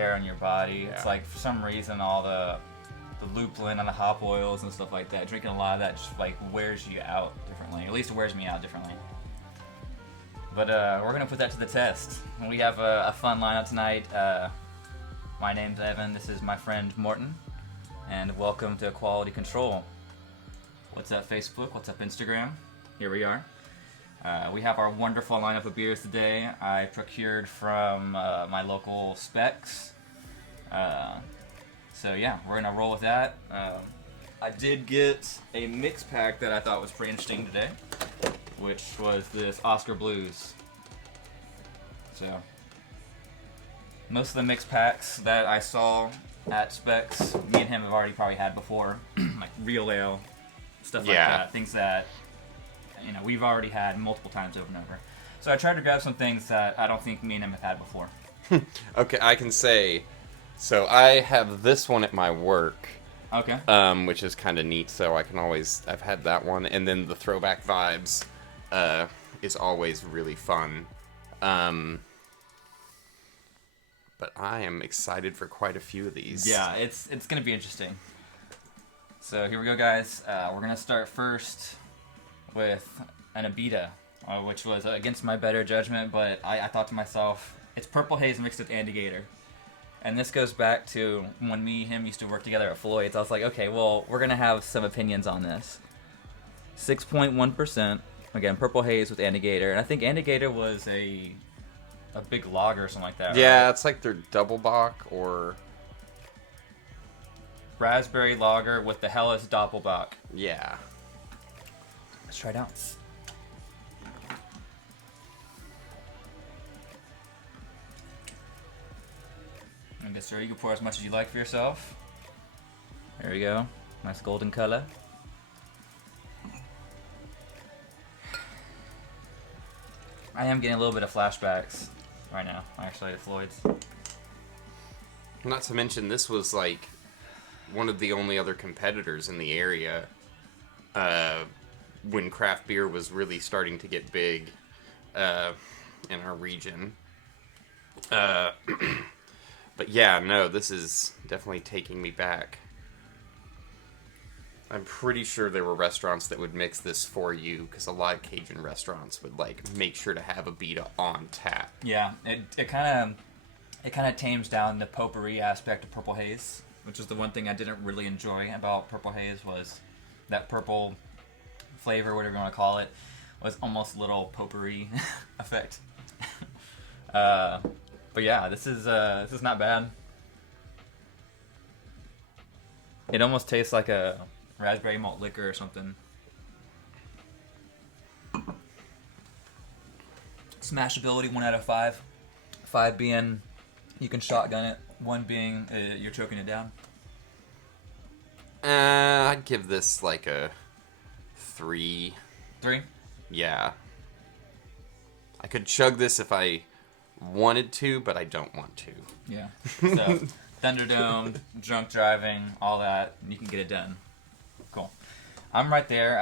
tear on your body. It's like for some reason all the lupulin and the hop oils and stuff like that. Drinking a lot of that just like wears you out differently. At least it wears me out differently. But we're gonna put that to the test. We have a fun lineup tonight. My name's Evan. This is my friend Morton, and welcome to Quality Control. What's up, Facebook? What's up, Instagram? Here we are. We have our wonderful lineup of beers today. I procured from my local Specs. So yeah, we're gonna roll with that. I did get a mix pack that I thought was pretty interesting today, which was this Oscar Blues. So most of the mix packs that I saw at Specs, me and him have already probably had before, like real ale, stuff like that. Things that we've already had multiple times over and over. So I tried to grab some things that I don't think me and him have had before. Okay, I can say, so I have this one at my work. Okay. Which is kind of neat, so I've had that one, and then the Throwback Vibes is always really fun. But I am excited for quite a few of these. Yeah, it's going to be interesting. So here we go, guys. We're going to start first with an Abita, which was against my better judgment, but I thought to myself, it's Purple Haze mixed with Andigator. And this goes back to when me and him used to work together at Floyd's. I was like, okay, well, we're going to have some opinions on this. 6.1%. Again, Purple Haze with Andigator. And I think Andigator was a big lager or something like that, Yeah, right? it's like their Double Bock or... Raspberry lager with the Helles Doppelbock. Yeah. Let's try it out. And good, sir, you can pour as much as you like for yourself. There we go. Nice golden color. I am getting a little bit of flashbacks right now, actually, at Floyd's. Not to mention, this was like one of the only other competitors in the area when craft beer was really starting to get big in our region. But yeah, no, this is definitely taking me back. I'm pretty sure there were restaurants that would mix this for you, because a lot of Cajun restaurants would like make sure to have a Abita on tap. Yeah, it kind of tames down the potpourri aspect of Purple Haze, which is the one thing I didn't really enjoy about Purple Haze, was that purple flavor, whatever you want to call it, was almost a little potpourri effect. But yeah, this is not bad. It almost tastes like a raspberry malt liquor or something. Smashability 1 out of 5. 5 being you can shotgun it. 1 being you're choking it down. I'd give this like a 3. 3? Yeah. I could chug this if I wanted to, but I don't want to. Yeah. So, Thunderdome, drunk driving, all that, you can get it done. Cool. I'm right there.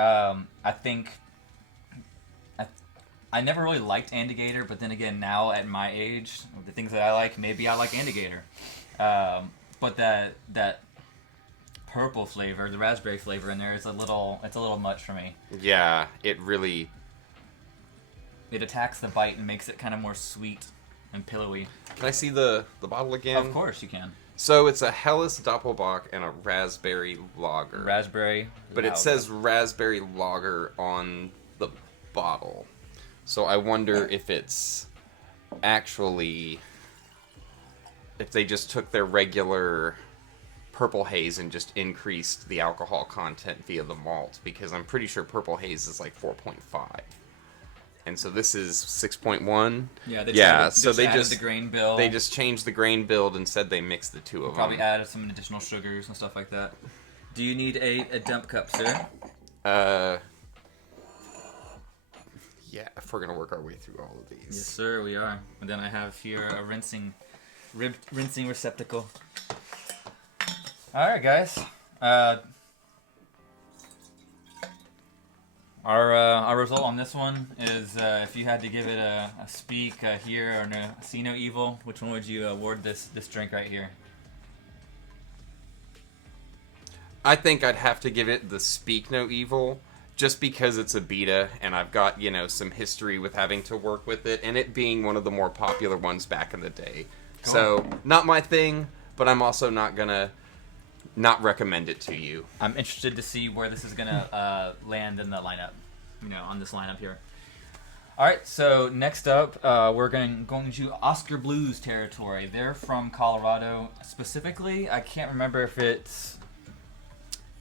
I think I never really liked Andigator, but then again, now at my age, the things that I like, maybe I like Andigator. But that purple flavor, the raspberry flavor in there, it's a little much for me. Yeah, it attacks the bite and makes it kind of more sweet and pillowy. Can I see the bottle again? Of course you can. So it's a Helles Doppelbock and a raspberry lager. Raspberry. But it says raspberry lager on the bottle. So I wonder if it's actually, if they just took their regular Purple Haze and just increased the alcohol content via the malt, because I'm pretty sure Purple Haze is like 4.5. And so this is 6.1. Yeah, so they added just the grain build. They just changed the grain build and said they mixed the two of them. Probably added some additional sugars and stuff like that. Do you need a dump cup, sir? Yeah, if we're gonna work our way through all of these. Yes, sir, we are. And then I have here a rinsing receptacle. All right, guys. Our Our result on this one is if you had to give it a speak here or no, see no evil, which one would you award this drink right here? I think I'd have to give it the Speak No Evil, just because it's a beta, and I've got, some history with having to work with it, and it being one of the more popular ones back in the day. Cool. So, not my thing, but I'm also not gonna not recommend it to you. I'm interested to see where this is gonna land in the lineup, on this lineup here. All right, so next up, we're going to Oscar Blues territory. They're from Colorado. Specifically, I can't remember if it's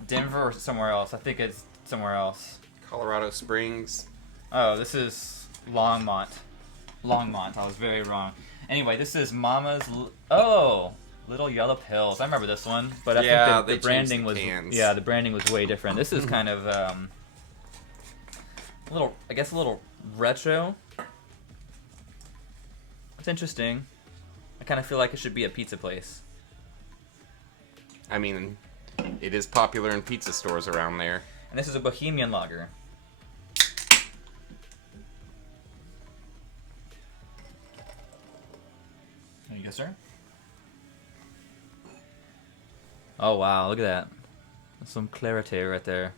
Denver or somewhere else. I think it's somewhere else. Colorado Springs. Oh, this is Longmont. I was very wrong. Anyway, this is Mama's... Little Yellow Pills. I remember this one, but I think the branding was... cans. Yeah, the branding was way different. This is kind of... a little retro. It's interesting. I kind of feel like it should be a pizza place. I mean, it is popular in pizza stores around there. And this is a Bohemian lager. There you go, sir. Oh, wow, look at that. That's some clarity right there.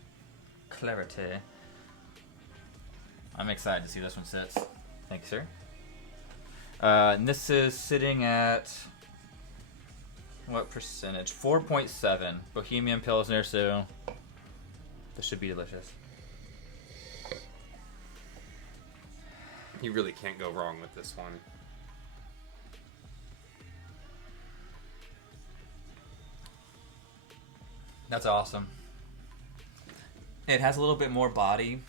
Clarity. I'm excited to see this one sits. Thank you, sir. And this is sitting at... what percentage? 4.7. Bohemian Pilsner, so... this should be delicious. You really can't go wrong with this one. That's awesome. It has a little bit more body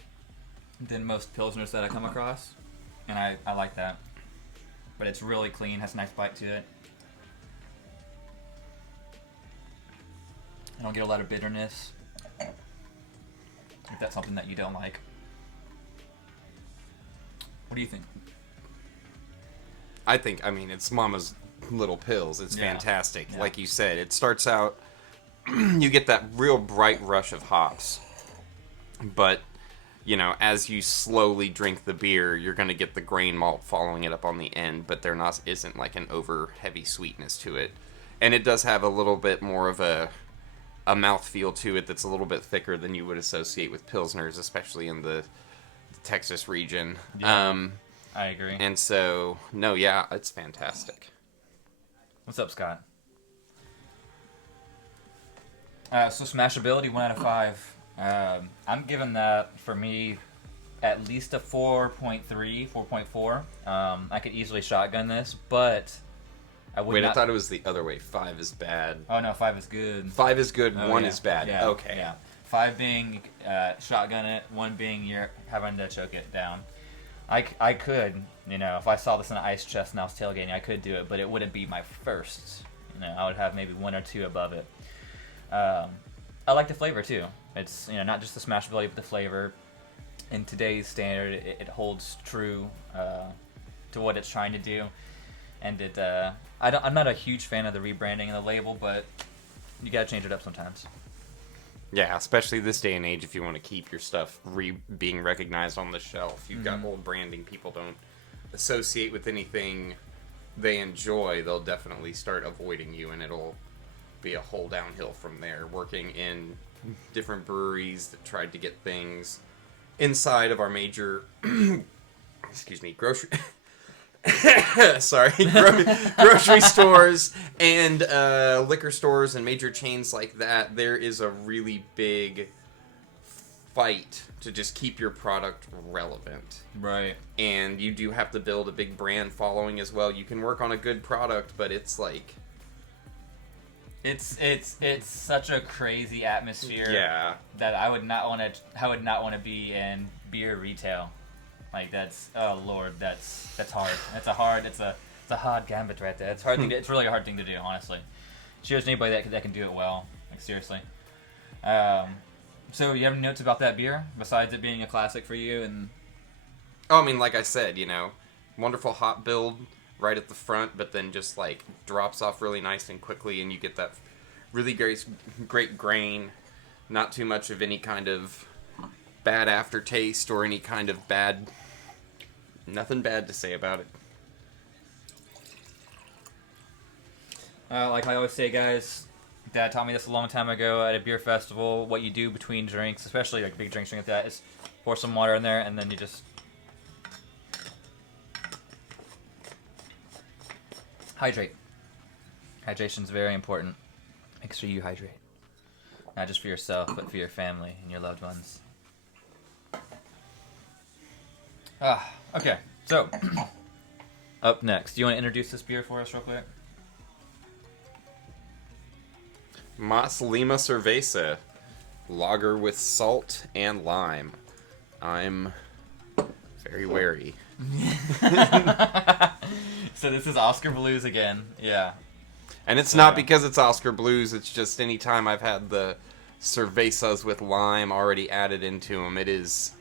than most Pilsners that I come across, and I like that. But it's really clean, has a nice bite to it. I don't get a lot of bitterness. If that's something that you don't like. What do you think? I think, it's Mama's Little Pills. It's fantastic. Yeah. Like you said, it starts out, you get that real bright rush of hops. But, as you slowly drink the beer, you're going to get the grain malt following it up on the end, but there isn't like an over heavy sweetness to it. And it does have a little bit more of a mouthfeel to it that's a little bit thicker than you would associate with Pilsners, especially in the Texas region. Yeah, I agree. And so, it's fantastic. What's up, Scott? So smashability, 1 out of 5. I'm giving that, for me, at least a 4.3, 4.4. I could easily shotgun this, but I would not... I thought it was the other way. 5 is bad. Oh, no, 5 is good. 5 is good, 1 is bad. Yeah, okay. Yeah. 5 being shotgun it, 1 being you're having to choke it down. I could, if I saw this in an ice chest and I was tailgating, I could do it, but it wouldn't be my first. I would have maybe 1 or 2 above it. I like the flavor too. It's not just the smashability, but the flavor. In today's standard, it holds true to what it's trying to do, and I'm not a huge fan of the rebranding of the label, but you gotta change it up sometimes. Yeah, especially this day and age, if you want to keep your stuff being recognized on the shelf. You've got old branding people don't associate with anything they enjoy, they'll definitely start avoiding you, and it'll be a whole downhill from there. Working in different breweries that tried to get things inside of our major grocery grocery stores and liquor stores and major chains like that, there is a really big fight to just keep your product relevant. Right. And you do have to build a big brand following as well. You can work on a good product, but it's like... It's such a crazy atmosphere. Yeah. That I would not want to be in beer retail. Like that's, oh Lord, that's hard. It's a hard gambit right there. It's hard thing. It's really a hard thing to do, honestly. Cheers to anybody that can do it well. Like seriously. So you have any notes about that beer besides it being a classic for you? And like I said, wonderful hop build right at the front, but then just like drops off really nice and quickly, and you get that really great grain. Not too much of any kind of bad aftertaste or any kind of bad... Nothing bad to say about it. Like I always say, guys, Dad taught me this a long time ago at a beer festival. What you do between drinks, especially like big drinks like that, is pour some water in there and then you just hydrate. Hydration is very important. Make sure you hydrate. Not just for yourself, but for your family and your loved ones. Okay. So, up next, do you want to introduce this beer for us real quick? Mas Lima Cerveza. Lager with salt and lime. I'm very wary. So this is Oscar Blues again. Yeah. And it's not because it's Oscar Blues, it's just any time I've had the cervezas with lime already added into them, it is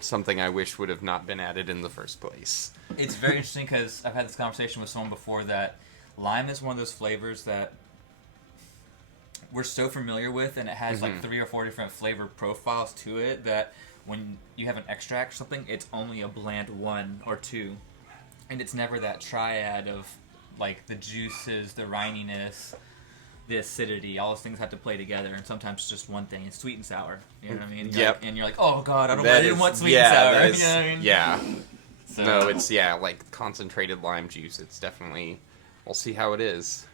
something I wish would have not been added in the first place. It's very interesting because I've had this conversation with someone before that lime is one of those flavors that we're so familiar with, and it has like 3 or 4 different flavor profiles to it that when you have an extract or something, it's only a bland 1 or 2. And it's never that triad of like the juices, the rininess, the acidity. All those things have to play together, and sometimes it's just one thing. It's sweet and sour. You know what I mean? Yep. And you're like, oh god, I didn't want sweet and sour. You know what I mean? Yeah. So, No, it's like concentrated lime juice. It's definitely. We'll see how it is.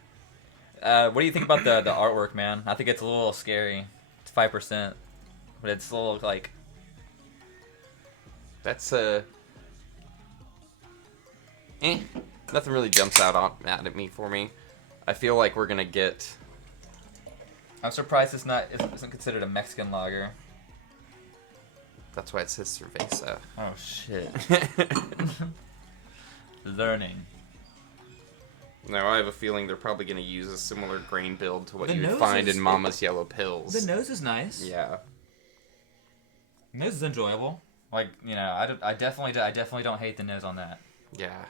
what do you think about the artwork, man? I think it's a little scary. It's 5%, but it's a little like. That's nothing really jumps out at me for me. I feel like we're gonna get. I'm surprised isn't considered a Mexican lager. That's why it says cerveza. Oh shit. Learning. No, I have a feeling they're probably gonna use a similar grain build to what The you would nose find is- in Mama's Yellow Pills. The nose is nice. Yeah. The nose is enjoyable. Like, you know, I definitely don't hate the nose on that. Yeah.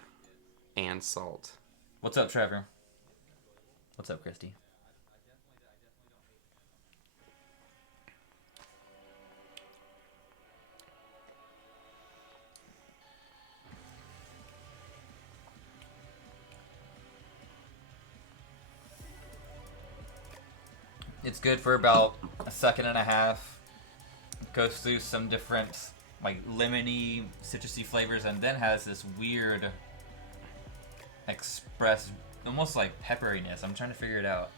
And salt. What's up, Trevor? What's up, Christy? It's good for about a second and a half. Goes through some different, like, lemony, citrusy flavors, and then has this weird express, almost like pepperiness. I'm trying to figure it out.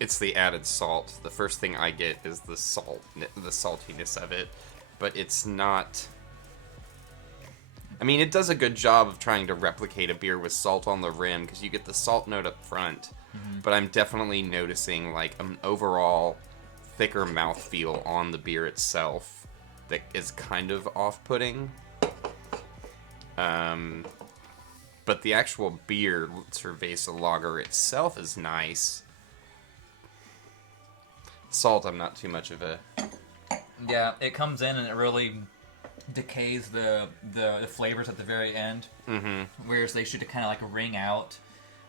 It's the added salt. The first thing I get is the salt, the saltiness of it, but it's not. I mean, it does a good job of trying to replicate a beer with salt on the rim because you get the salt note up front, but I'm definitely noticing like an overall thicker mouthfeel on the beer itself that is kind of off-putting. But the actual beer, Cerveza Lager itself, is nice. Salt, I'm not too much of a... Yeah, it comes in and it really decays the flavors at the very end. Mm-hmm. Whereas they should kind of like ring out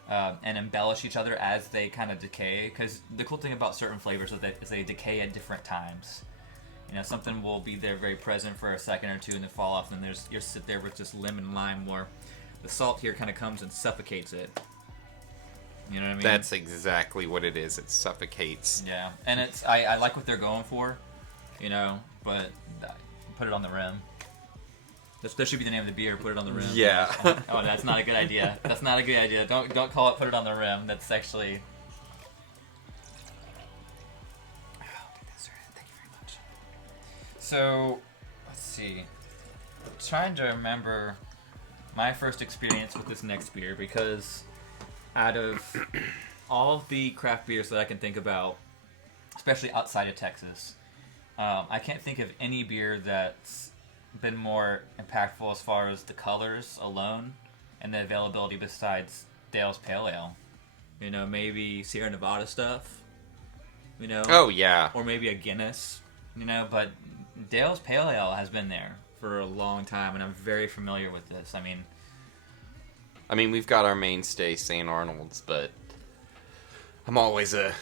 and embellish each other as they kind of decay. Because the cool thing about certain flavors is they decay at different times. You know, something will be there very present for a second or two and then fall off, and then you'll sit there with just lemon lime more. The salt here kind of comes and suffocates it. You know what I mean? That's exactly what it is. It suffocates. Yeah, and it's I like what they're going for, you know, but put it on the rim. That should be the name of the beer. Put it on the rim. Yeah. Oh, that's not a good idea. That's not a good idea. Don't call it. Put it on the rim. That's actually. Oh, thank you very much. So, let's see. I'm trying to remember my first experience with this next beer because out of all of the craft beers that I can think about, especially outside of Texas, I can't think of any beer that's been more impactful as far as the colors alone and the availability besides Dale's Pale Ale. You know, maybe Sierra Nevada stuff, you know? Oh, yeah. Or maybe a Guinness, you know? But Dale's Pale Ale has been there for a long time, and I'm very familiar with this. I mean, we've got our mainstay St. Arnold's, but I'm always a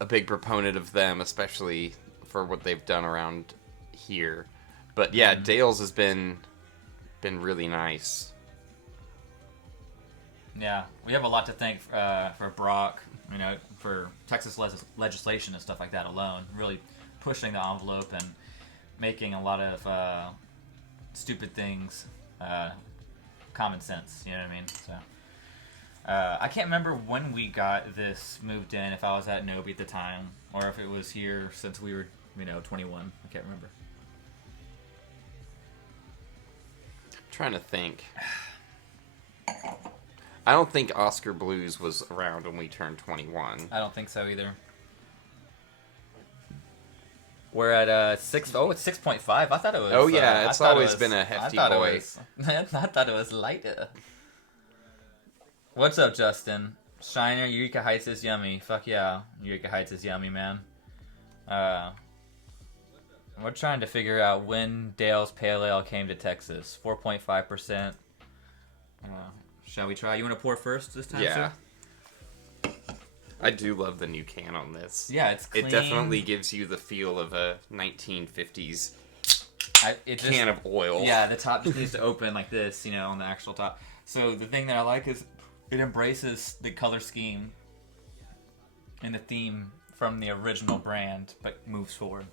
a big proponent of them, especially for what they've done around here. But yeah, Dale's has been really nice. Yeah, we have a lot to thank for Brock, for Texas legislation and stuff like that alone. Really pushing the envelope and making a lot of stupid things common sense. You know what I mean? So I can't remember when we got this moved in. If I was at Nobi at the time, or if it was here since we were 21. I can't remember. I'm trying to think. I don't think Oscar Blues was around when we turned 21. I don't think so either. We're at 6. Oh, it's 6.5. I thought it was. Oh yeah, it's always been a hefty boy. I thought it was lighter. What's up, Justin? Shiner, Eureka Heights is yummy. Fuck yeah, Eureka Heights is yummy, man. We're trying to figure out when Dale's Pale Ale came to Texas. 4.5%. Shall we try? You want to pour first this time, Yeah. sir? I do love the new can on this. Yeah, it's clean. It definitely gives you the feel of a 1950s can of oil. Yeah, the top just needs to open like this, on the actual top. So the thing that I like is it embraces the color scheme and the theme from the original brand, but moves forward.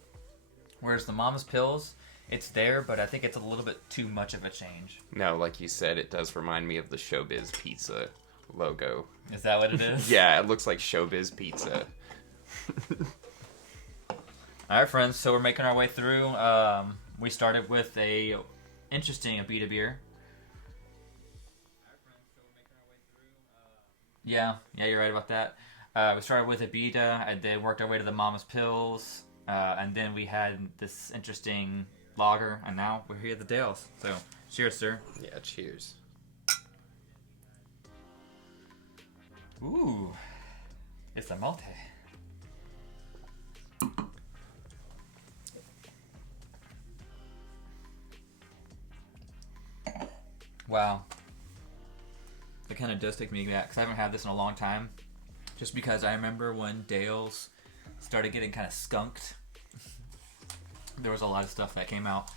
Whereas the Mama's Pills, it's there, but I think it's a little bit too much of a change. No, like you said, it does remind me of the Showbiz Pizza logo. Is that what it is? Yeah, it looks like Showbiz Pizza. Alright, friends, so we're making our way through. We started with a interesting Abita beer. Yeah, you're right about that. We started with Abita, and then worked our way to the Mama's Pills, and then we had this interesting lager, and now we're here at the Dales. So, cheers, sir. Yeah, cheers. Ooh, it's a multi. Wow. It kind of does take me back, because I haven't had this in a long time. Just because I remember when Dale's started getting kind of skunked. There was a lot of stuff that came out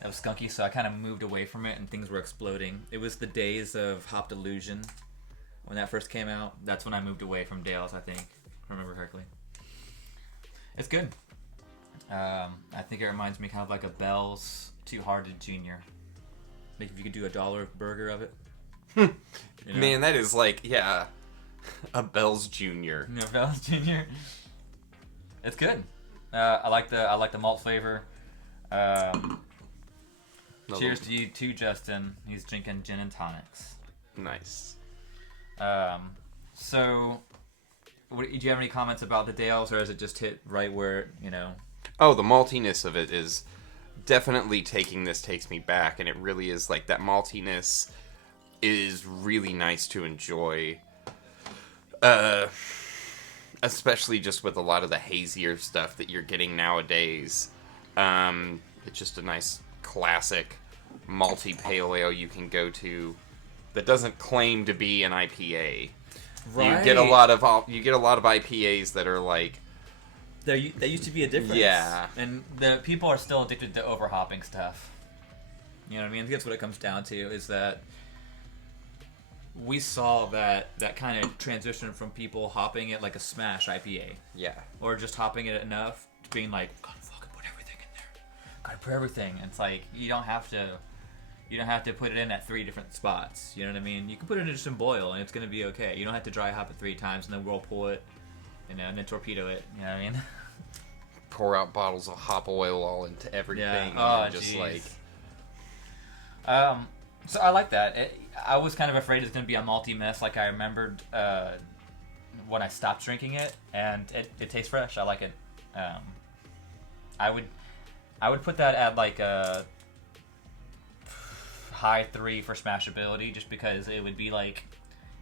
that was skunky, so I kind of moved away from it and things were exploding. It was the days of Hop Delusion. When that first came out, that's when I moved away from Dale's, I think, if I remember correctly. It's good. I think it reminds me kind of like a Bell's Too Hearted Jr. Like if you could do $1 burger of it. Man, that is like, a Bell's Jr. No, Bell's Jr. It's good. I like the malt flavor. Cheers to you too, Justin. He's drinking gin and tonics. Nice. So, do you have any comments about the Dales, or has it just hit right where, Oh, the maltiness of it is definitely takes me back, and it really is like that maltiness is really nice to enjoy. Especially just with a lot of the hazier stuff that you're getting nowadays. It's just a nice classic malty pale ale you can go to that doesn't claim to be an IPA. Right. You get a lot of IPAs that are like there used to be a difference. Yeah. And the people are still addicted to overhopping stuff. You know what I mean? That's what it comes down to, is that we saw that kind of transition from people hopping it like a smash IPA. Yeah. Or just hopping it enough to being like, gotta fucking put everything in there. Gotta put everything. And it's like, you don't have to put it in at 3 different spots. You know what I mean? You can put it in just in boil and it's gonna be okay. You don't have to dry hop it 3 times and then whirlpool it, and then torpedo it. You know what I mean? Pour out bottles of hop oil all into everything. Yeah. Oh, and just geez. So I like that. I was kind of afraid it's going to be a malty mess, like I remembered when I stopped drinking it, and it tastes fresh. I like it. I would put that at like a high 3 for smashability, just because it would be like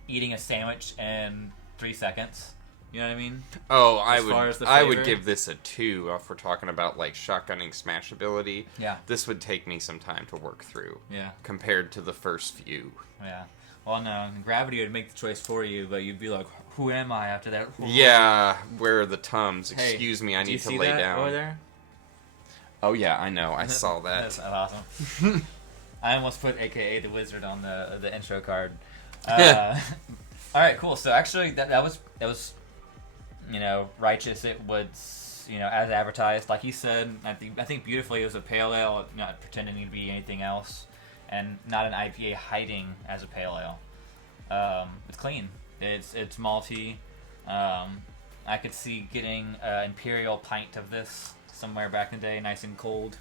eating a sandwich in 3 seconds. You know what I mean? Oh, I would give this a 2 if we're talking about like shotgunning smashability. Yeah. This would take me some time to work through. Yeah. Compared to the first few. Yeah. Well, no, gravity would make the choice for you, but you'd be like, who am I after that? Yeah, where are the Tums? Hey, Excuse me, I do you need to see lay that down. over there? Oh yeah, I know. I saw that. That's awesome. I almost put AKA the Wizard on the intro card. All right, cool. So actually, that was righteous. It was as advertised, like he said. I think beautifully. It was a pale ale, not pretending to be anything else, and not an IPA hiding as a pale ale. It's clean. It's malty. I could see getting an Imperial pint of this somewhere back in the day, nice and cold.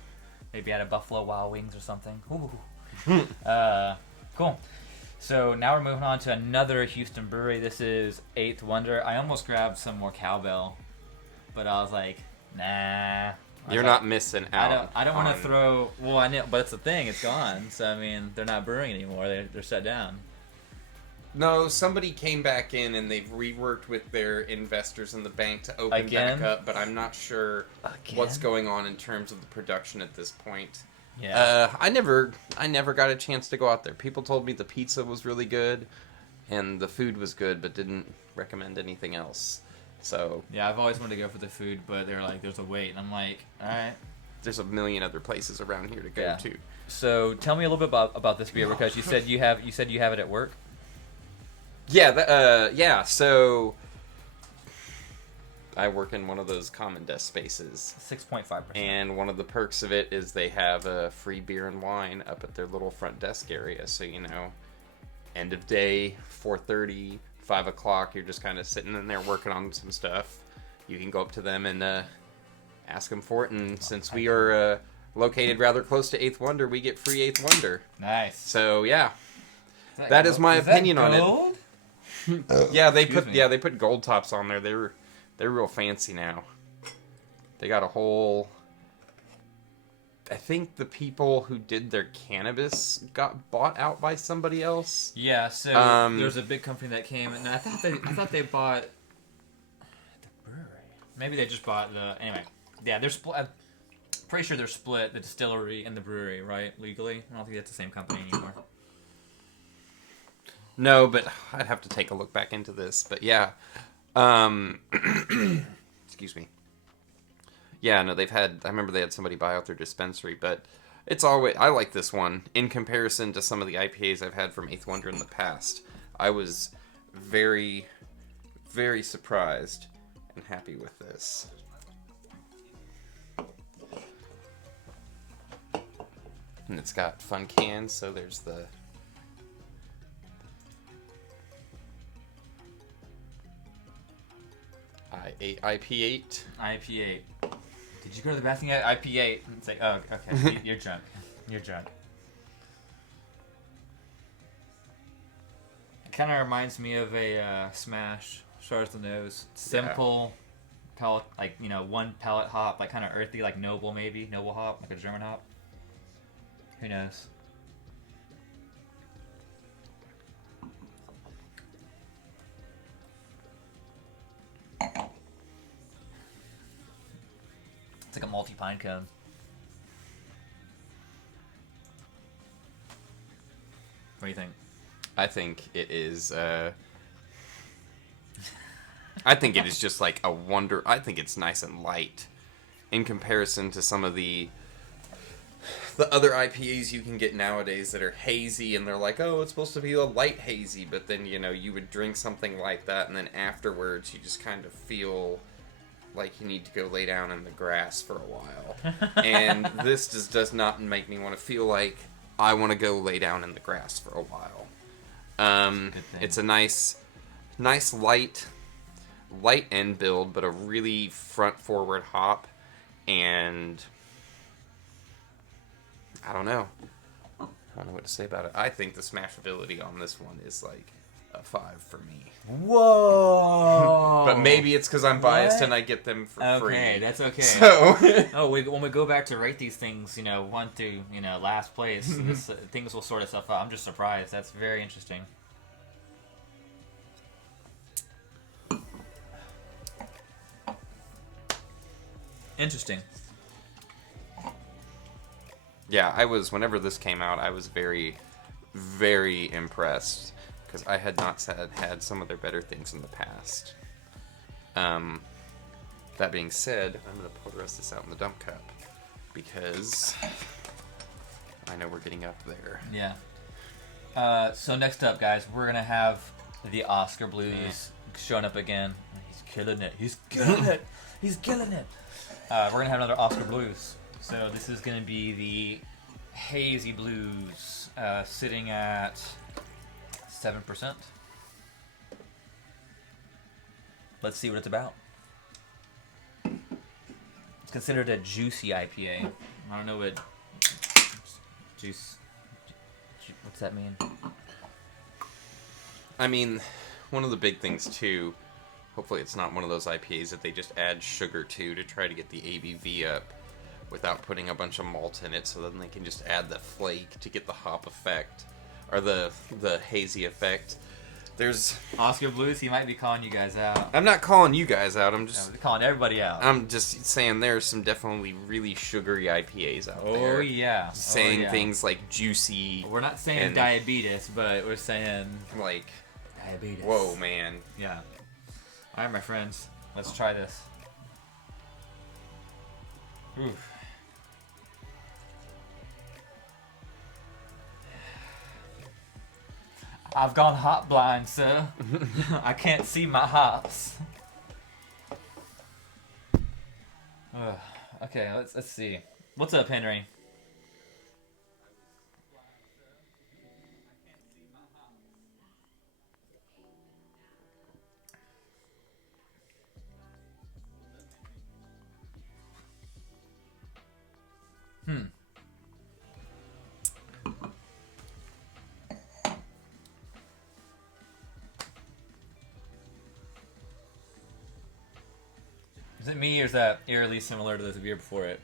Maybe at a Buffalo Wild Wings or something. Ooh. Cool. So now we're moving on to another Houston brewery. This is Eighth Wonder. I almost grabbed some more cowbell, but I was like, nah. You're not missing out. I don't want to throw. Well, I know, but it's the thing. It's gone. So I mean, they're not brewing anymore. They're shut down. No, somebody came back in and they've reworked with their investors in the bank to open back up, but I'm not sure what's going on in terms of the production at this point. Yeah. I never got a chance to go out there. People told me the pizza was really good and the food was good, but didn't recommend anything else. So yeah, I've always wanted to go for the food, but they're like, there's a wait, and I'm like, all right. There's a million other places around here to go to. So tell me a little bit about this beer, because you said you have it at work. Yeah, so I work in one of those common desk spaces. 6.5%. And one of the perks of it is they have a free beer and wine up at their little front desk area. So, end of day, 4:30, 5 o'clock, you're just kind of sitting in there working on some stuff. You can go up to them and ask them for it. And since we are located rather close to Eighth Wonder, we get free Eighth Wonder. Nice. So, yeah. That is my opinion on it. Yeah, they put gold tops on there. They're real fancy now. They got a whole. I think the people who did their cannabis got bought out by somebody else. Yeah, so there's a big company that came, and I thought they bought the brewery. Maybe they just bought anyway. Yeah, they're split. I'm pretty sure they're split, the distillery and the brewery, right? Legally, I don't think that's the same company anymore. No, but I'd have to take a look back into this. But yeah, excuse me. Yeah, no, I remember they had somebody buy out their dispensary, but it's always, I like this one. In comparison to some of the IPAs I've had from Eighth Wonder in the past, I was very, very surprised and happy with this. And it's got fun cans, so there's the IP8. IP8. Did you go to the bathroom yet? IP8. It's like, oh, okay. You're drunk. You're drunk. It kind of reminds me of a Smash, as far as the nose. Simple, palate, one palate hop, kind of earthy, like Noble maybe. Noble hop, like a German hop. Who knows? It's like a multi-pine cone. What do you think? I think it is. I think it is just like a wonder. I think it's nice and light in comparison to some of the other IPAs you can get nowadays that are hazy, and they're like, oh, it's supposed to be a light hazy, but then you would drink something like that, and then afterwards you just kind of feel like you need to go lay down in the grass for a while. And this does not make me want to feel like I want to go lay down in the grass for a while. It's a nice light end build, but a really front forward hop, and I don't know what to say about it. I think the smashability on this one is like a 5 for me. Whoa! But maybe it's because I'm biased and I get them for free. Okay, that's okay. So, when we go back to rate these things, 1 through last place, things will sort itself out. I'm just surprised. That's very interesting. Interesting. Yeah, whenever this came out, I was very, very impressed. because I had not had some of their better things in the past. That being said, I'm going to pour the rest of this out in the dump cup because I know we're getting up there. Yeah. So next up, guys, we're going to have the Oscar Blues showing up again. He's killing it. He's killing it. He's killing it. We're going to have another Oscar Blues. So this is going to be the Hazy Blues, sitting at 7%. Let's see what it's about. It's considered a juicy IPA. I don't know what juice. What's that mean? I mean, one of the big things too. Hopefully, it's not one of those IPAs that they just add sugar to try to get the ABV up, without putting a bunch of malt in it. So then they can just add the flake to get the hop effect, or the hazy effect. There's Oscar Blues. He might be calling you guys out. I'm not calling you guys out. I'm just calling everybody out. I'm just saying there's some definitely really sugary IPAs out there. Oh yeah. Saying things like juicy. We're not saying diabetes, but we're saying like diabetes. Whoa, man. Yeah. All right, my friends. Let's try this. Oof. I've gone hop blind, sir. I can't see my hops. Okay, let's see. What's up, Henry? Is it me, or is that eerily similar to the beer before it?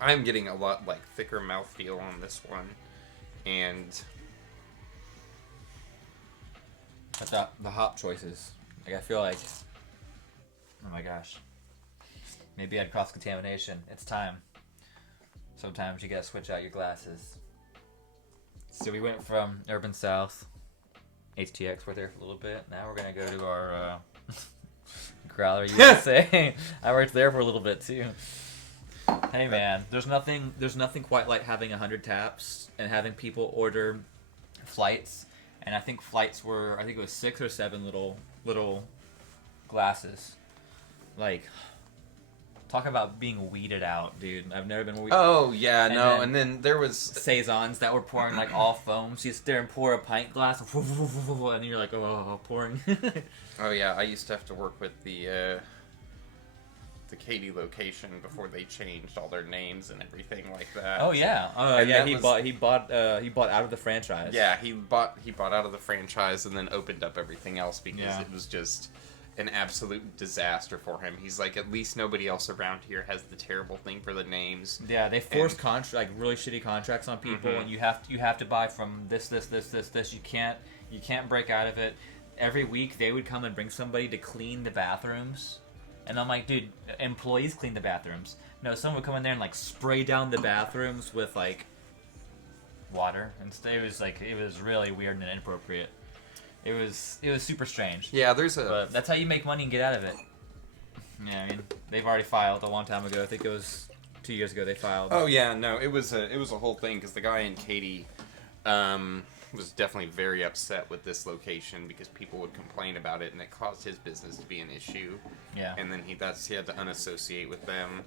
I'm getting a lot like thicker mouthfeel on this one, and the hop choices. Like, I feel like, oh my gosh, maybe I had cross contamination. It's time. Sometimes you gotta switch out your glasses. So we went from Urban South, HTX, we're there for a little bit. Now we're gonna go to our Growler USA. I worked there for a little bit too. Hey man, there's nothing quite like having 100 taps and having people order flights. And I think flights were, it was 6 or 7 little glasses. Like, talk about being weeded out, dude. I've never been weeded out. Oh, yeah, and then there was Saisons that were pouring, like, all foam. So you sit there and pour a pint glass, and you're like, oh, pouring. Oh, yeah, I used to have to work with the Katy location before they changed all their names and everything like that. Oh yeah, yeah. He bought out of the franchise. Yeah, he bought out of the franchise and then opened up everything else because it was just an absolute disaster for him. He's like, at least nobody else around here has the terrible thing for the names. Yeah, they force like really shitty contracts on people, and you have to buy from this. You can't break out of it. Every week they would come and bring somebody to clean the bathrooms. And I'm like, dude, employees clean the bathrooms. No, someone would come in there and like spray down the bathrooms with like water, and it was really weird and inappropriate. It was super strange. Yeah, but that's how you make money and get out of it. Yeah, I mean, they've already filed a long time ago. I think it was 2 years ago they filed. Oh yeah, no, it was a whole thing because the guy in Katy was definitely very upset with this location because people would complain about it and it caused his business to be an issue. Yeah. And then he had to unassociate with them,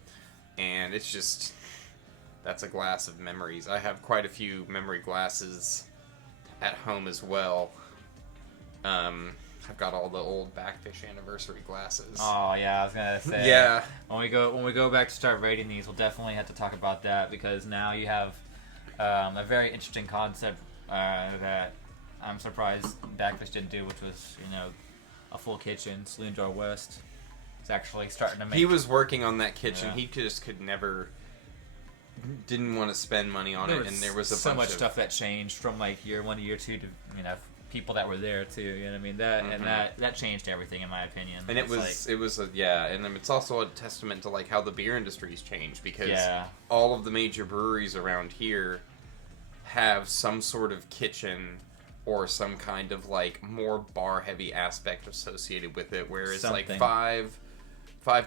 and it's just, that's a glass of memories. I have quite a few memory glasses at home as well. I've got all the old Backfish anniversary glasses. Oh yeah, I was gonna say. Yeah. When we go back to start rating these, we'll definitely have to talk about that because now you have a very interesting concept that I'm surprised Backfish didn't do, which was a full kitchen. Saloon Jar West is actually starting to make. He was working on that kitchen. Yeah. He just didn't want to spend money on it, and there was so much stuff that changed from like year 1 to year 2 to people that were there too. You know what I mean? And that changed everything in my opinion. And and it's also a testament to like how the beer industry's changed because all of the major breweries around here have some sort of kitchen or some kind of like more bar heavy aspect associated with it, whereas like 5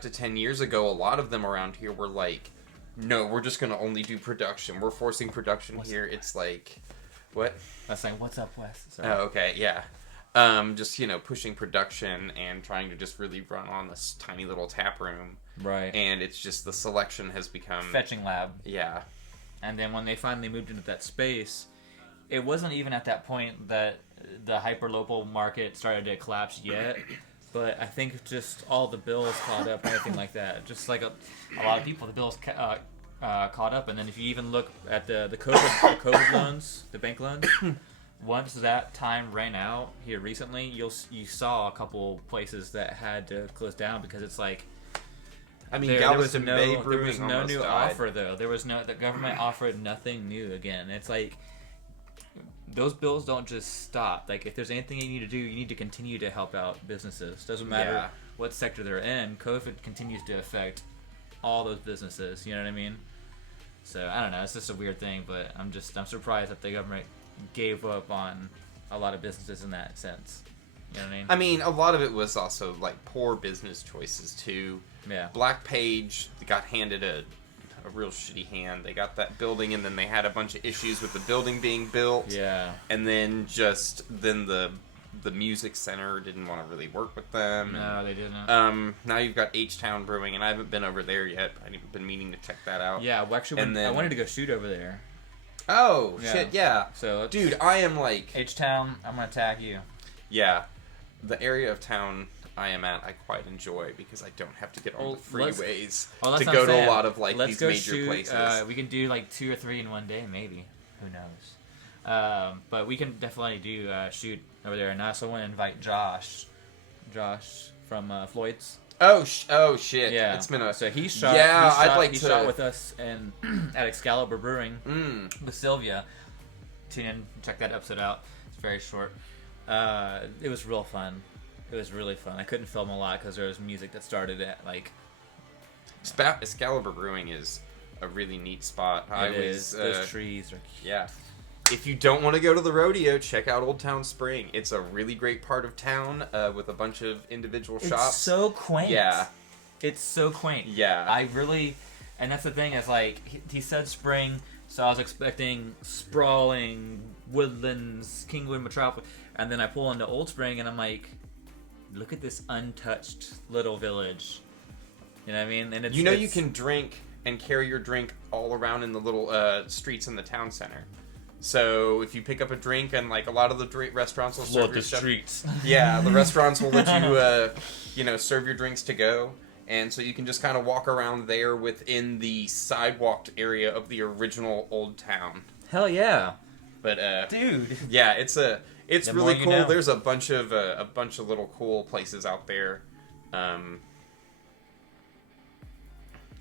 to 10 years ago, a lot of them around here were like, no, we're just gonna only do production, we're forcing production here. It's like, what? That's like, what's up, Wes? Sorry. Oh, okay, yeah. Just, pushing production and trying to just really run on this tiny little tap room. Right. And it's just the selection has become... Fetching lab. Yeah. And then when they finally moved into that space, it wasn't even at that point that the hyper-local market started to collapse yet. But I think just all the bills caught up and everything like that. Just like a lot of people, the bills caught up. And then if you even look at the COVID loans, the bank loans... Once that time ran out here recently, you saw a couple places that had to close down because it's like, I mean, there was Galveston Bay Brewing was no new died. offer though. The government offered nothing new again. It's like those bills don't just stop. Like if there's anything you need to do, you need to continue to help out businesses. Doesn't matter what sector they're in. COVID continues to affect all those businesses. You know what I mean? So I don't know. It's just a weird thing, but I'm surprised that the government gave up on a lot of businesses in that sense. You know what I mean? I mean, a lot of it was also like poor business choices too. Yeah. Black Page got handed a real shitty hand. They got that building, and then they had a bunch of issues with the building being built. Yeah. And then the music center didn't want to really work with them. No, they didn't. Now you've got H-Town Brewing, and I haven't been over there yet. I've been meaning to check that out. Yeah, well, actually, I wanted to go shoot over there. Oh, Yeah. shit, yeah. So Dude, I am like... H-Town, I'm going to tag you. Yeah. The area of town I am at, I quite enjoy because I don't have to get on the freeways to go to a lot of like these major places. We can do like 2 or 3 in one day, maybe. Who knows? But we can definitely do shoot over there. And I also want to invite Josh from Floyd's. Oh shit! Yeah, it's been a so he shot. Yeah, I'd like he to shot with us and at Excalibur Brewing with Sylvia. Tune in, check that episode out. It's very short. It was real fun. It was really fun. I couldn't film a lot because there was music that started at like. Excalibur Brewing is a really neat spot. Those trees are cute. Yeah. If you don't want to go to the rodeo, check out Old Town Spring. It's a really great part of town with a bunch of individual shops. It's so quaint. Yeah. It's so quaint. Yeah. And that's the thing is like, he said spring, so I was expecting sprawling woodlands, Kingwood Metropolis, and then I pull into Old Spring and I'm like, look at this untouched little village. You know what I mean? And it's, you can drink and carry your drink all around in the little streets in the town center. So if you pick up a drink, and like a lot of the restaurants will serve your stuff. Streets. Yeah, the restaurants will let you, serve your drinks to go, and so you can just kind of walk around there within the sidewalked area of the original old town. Hell yeah! But dude, yeah, it's really cool. Know. There's a bunch of little cool places out there.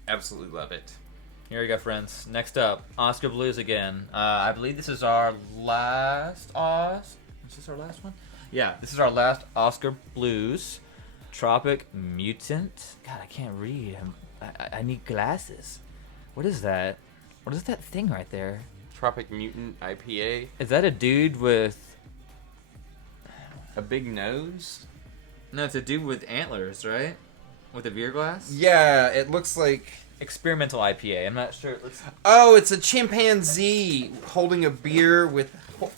Absolutely love it. Here we go, friends. Next up, Oscar Blues again. I believe this is our last Is this our last one? Yeah, this is our last Oscar Blues. Tropic Mutant. God, I can't read. I need glasses. What is that? What is that thing right there? Tropic Mutant IPA. Is that a dude with a big nose? No, it's a dude with antlers, right? With a beer glass? Yeah, it looks like... Experimental IPA. I'm not sure. Oh, it's a chimpanzee holding a beer with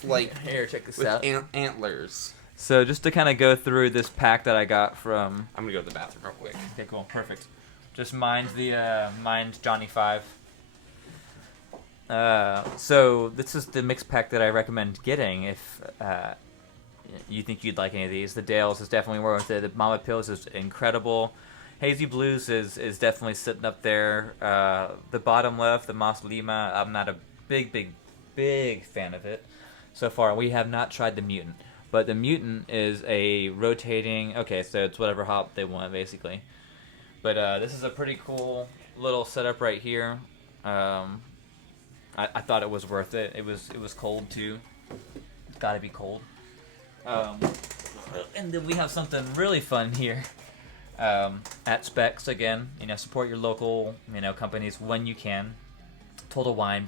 like here. Check this with out. Antlers. So just to kind of go through this pack that I got from. I'm gonna go to the bathroom real quick. Okay, cool, perfect. Just mine's Johnny 5. So this is the mix pack that I recommend getting if you think you'd like any of these. The Dales is definitely worth it. The Mama Pills is incredible. Hazy Blues is definitely sitting up there. The bottom left, the Mas Lima, I'm not a big fan of it so far. We have not tried the Mutant. But the Mutant is a rotating... Okay, so it's whatever hop they want, basically. But this is a pretty cool little setup right here. I thought it was worth it. It was cold, too. It's gotta be cold. And then we have something really fun here. At Specs again, support your local, companies when you can. Total Wine,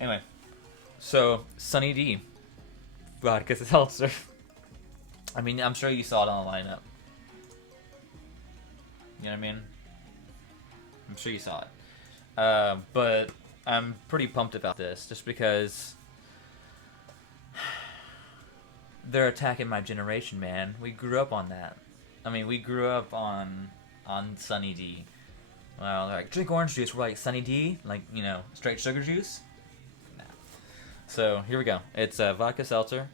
Anyway, so Sunny D, vodka seltzer. I mean, I'm sure you saw it on the lineup. You know what I mean? I'm sure you saw it. But I'm pretty pumped about this, just because they're attacking my generation, man. We grew up on that. I mean, we grew up on Sunny D. Well, they're like, drink orange juice. We're like, Sunny D? Like, you know, straight sugar juice? Nah. So, here we go. It's vodka seltzer.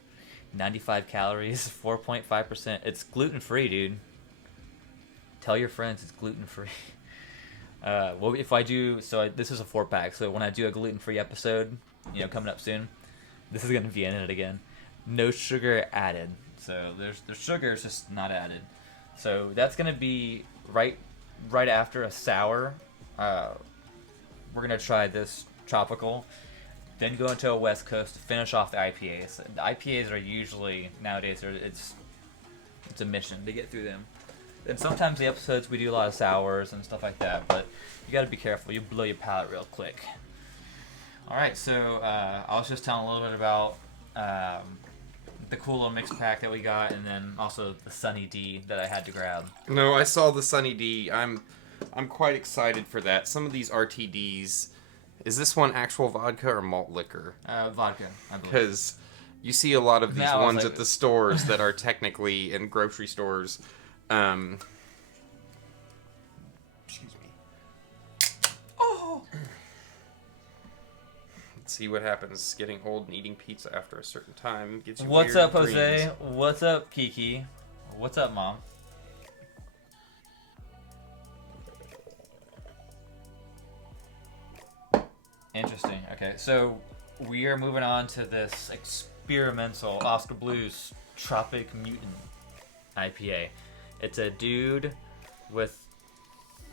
95 calories, 4.5%. It's gluten-free, dude. Tell your friends it's gluten-free. Well, if I do... So, this is a 4-pack. So, when I do a gluten-free episode, you know, coming up soon, this is going to be in it again. No sugar added. So, there's sugar, it's just not added. So, that's going to be right after a sour. We're going to try this tropical. Then go into a West Coast to finish off the IPAs. The IPAs are usually, nowadays, it's a mission to get through them. And sometimes the episodes we do a lot of sours and stuff like that, but you got to be careful. You blow your palate real quick. All right, so I was just telling a little bit about the cool little mix pack that we got, and then also the Sunny D that I had to grab. No, I saw the Sunny D. I'm quite excited for that. Some of these RTDs. Is this one actual vodka or malt liquor? Vodka, I believe. Because you see a lot of these Now, ones like, at the stores that are technically in grocery stores. Excuse me. Oh! Let's see what happens getting old and eating pizza after a certain time. Gives you What's weird up, Jose? dreams. What's up, Kiki? What's up, Mom? Interesting. Okay, so we are moving on to this experimental Oscar Blues Tropic Mutant IPA. It's a dude with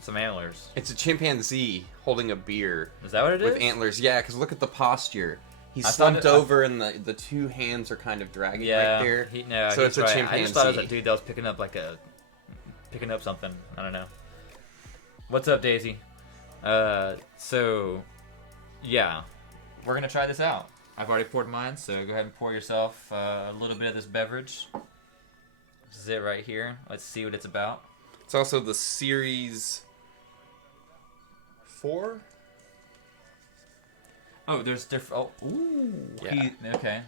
some antlers. It's a chimpanzee holding a beer. Is that what it is? With antlers, yeah, because look at the posture. He's I thought slumped it- over and the two hands are kind of dragging Yeah, right there. no, So he's it's a right. I just thought it was a chimpanzee. dude that was picking up something. I don't know. What's up, Daisy? So, yeah, we're gonna try this out. I've already poured mine, so go ahead and pour yourself a little bit of this beverage. This is it right here. Let's see what it's about. It's also the Series 4? Oh, there's different. Oh, ooh. Yeah. Okay.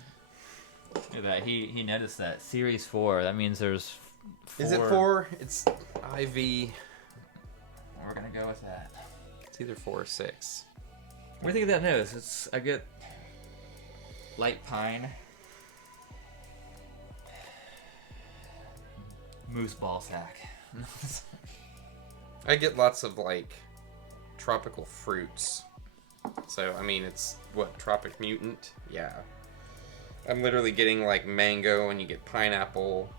Look at that. He noticed that. Series 4. That means there's 4. Is it 4? It's IV. We're gonna go with that. It's either 4 or 6. What do you think of that nose? I get light pine, moose ball sack. I get lots of, like, tropical fruits. So, I mean, it's, what, Tropic Mutant? Yeah. I'm literally getting, like, mango, and you get pineapple.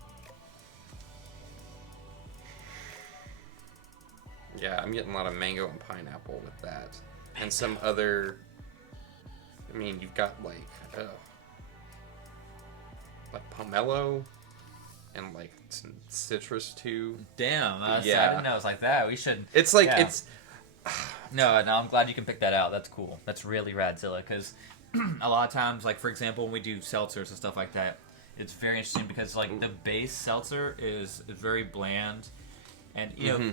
Yeah, I'm getting a lot of mango and pineapple with that. And some other... I mean, you've got, like pomelo, and, like, some citrus, too. Damn, I Yeah. didn't know it was like that. We should. It's like, Yeah. it's... No, I'm glad you can pick that out. That's cool. That's really radzilla, because a lot of times, like, for example, when we do seltzers and stuff like that, it's very interesting because, like, the base seltzer is very bland, and, you know,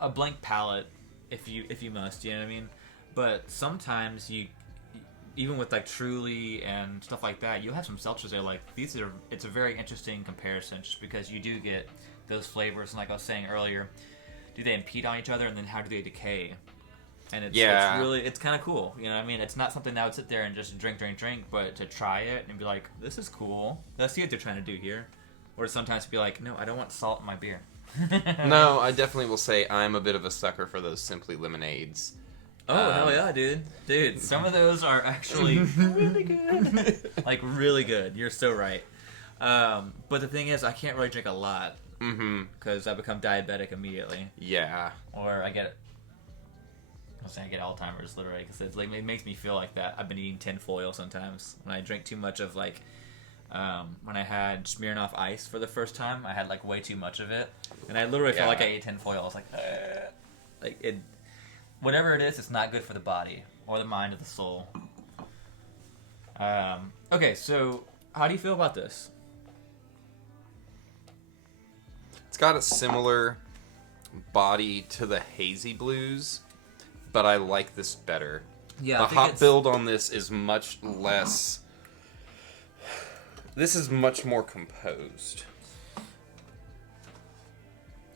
a blank palate, if you must, you know what I mean? But sometimes you, even with, like, Truly and stuff like that, you'll have some seltzers that are like, it's a very interesting comparison, just because you do get those flavors, and like I was saying earlier, do they impede on each other, and then how do they decay? And it's kind of cool, you know what I mean? It's not something that I would sit there and just drink, but to try it and be like, this is cool. Let's see what they're trying to do here. Or sometimes be like, no, I don't want salt in my beer. No, I definitely will say I'm a bit of a sucker for those Simply Lemonades. Oh, hell yeah, dude. Dude, some of those are actually really good. Like, really good. You're so right. But the thing is, I can't really drink a lot. Because I become diabetic immediately. Yeah. Or I get Alzheimer's, literally, because it's like, it makes me feel like that. I've been eating tinfoil sometimes. When I drink too much of, like, when I had Smirnoff Ice for the first time, I had, like, way too much of it. And I literally felt like I ate tinfoil. I was like, whatever it is, it's not good for the body or the mind or the soul. Okay, so how do you feel about this? It's got a similar body to the Hazy Blues, but I like this better. Yeah, the hop build on this is much less. This is much more composed.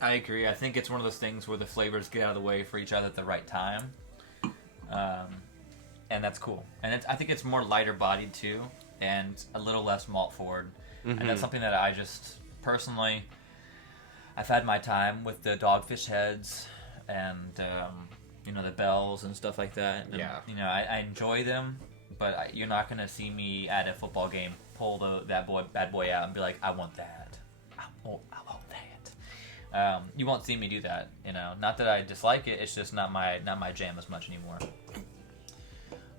I agree. I think it's one of those things where the flavors get out of the way for each other at the right time. And that's cool. And I think it's more lighter bodied too, and a little less malt forward. Mm-hmm. And that's something that I just personally, I've had my time with the Dogfish Heads and the bells and stuff like that. And, I enjoy them, but you're not gonna see me at a football game pull bad boy out and be like, I want that. I want that. You won't see me do that. Not that I dislike it. It's just not my jam as much anymore.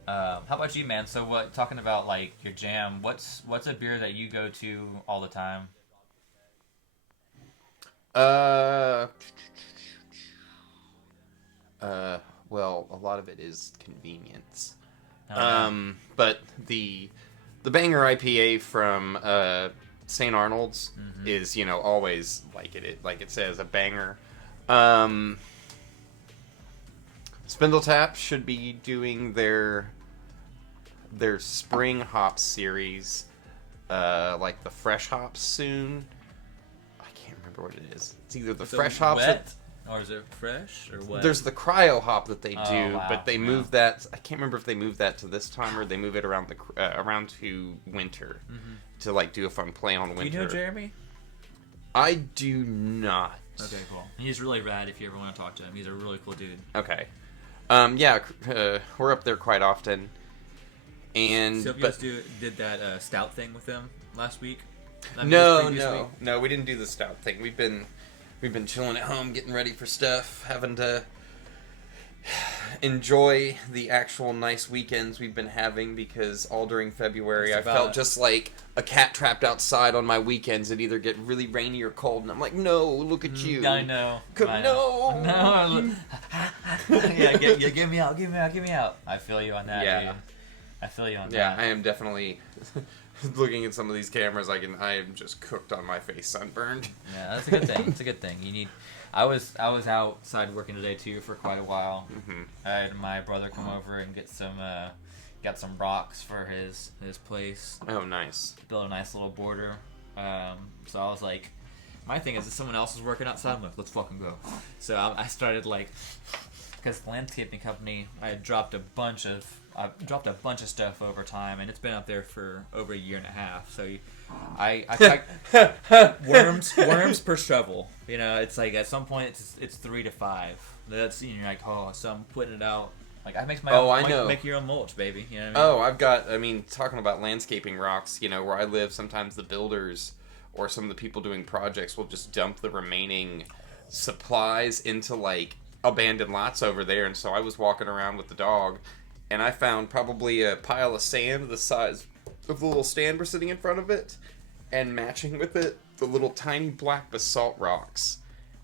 How about you, man? So talking about like your jam, what's a beer that you go to all the time? Well, a lot of it is convenience. Oh, But the banger IPA from St. Arnold's is, always like it says, a banger. Spindletap should be doing their spring hop series, like the fresh hops soon. I can't remember what it is. It's either the fresh hops wet, or is it fresh or what? There's the cryo hop that they do, wow. but they move that. I can't remember if they move that to this time or they move it around around to winter to like do a fun play on winter. Do you know Jeremy? I do not. Okay, cool. He's really rad if you ever want to talk to him. He's a really cool dude. Okay. We're up there quite often. And so you guys did that stout thing with them last week? No, we didn't do the stout thing. We've been chilling at home, getting ready for stuff, having to enjoy the actual nice weekends we've been having, because all during February I felt just like a cat trapped outside on my weekends. It'd either get really rainy or cold, and I'm like, no, look at you. I know. No. Yeah, get me out. I feel you on that, dude. I feel you on that. Yeah, I am definitely looking at some of these cameras. I am just cooked on my face, sunburned. Yeah, that's a good thing. It's a good thing. I was outside working today too for quite a while. Mm-hmm. I had my brother come over and got some rocks for his place. Oh, nice. Built a nice little border. So I was like, my thing is, if someone else is working outside, I'm like, let's fucking go. So I started because the landscaping company, I dropped a bunch of stuff over time, and it's been out there for over a year and a half. So I worms per shovel. It's like at some point it's 3 to 5. That's you're like, oh, so I'm putting it out. Like I make my own, make your own mulch, baby. You know what I mean? Talking about landscaping rocks, where I live, sometimes the builders or some of the people doing projects will just dump the remaining supplies into like abandoned lots over there. And so I was walking around with the dog, and I found probably a pile of sand the size of the little stand we're sitting in front of it, and matching with it, the little tiny black basalt rocks.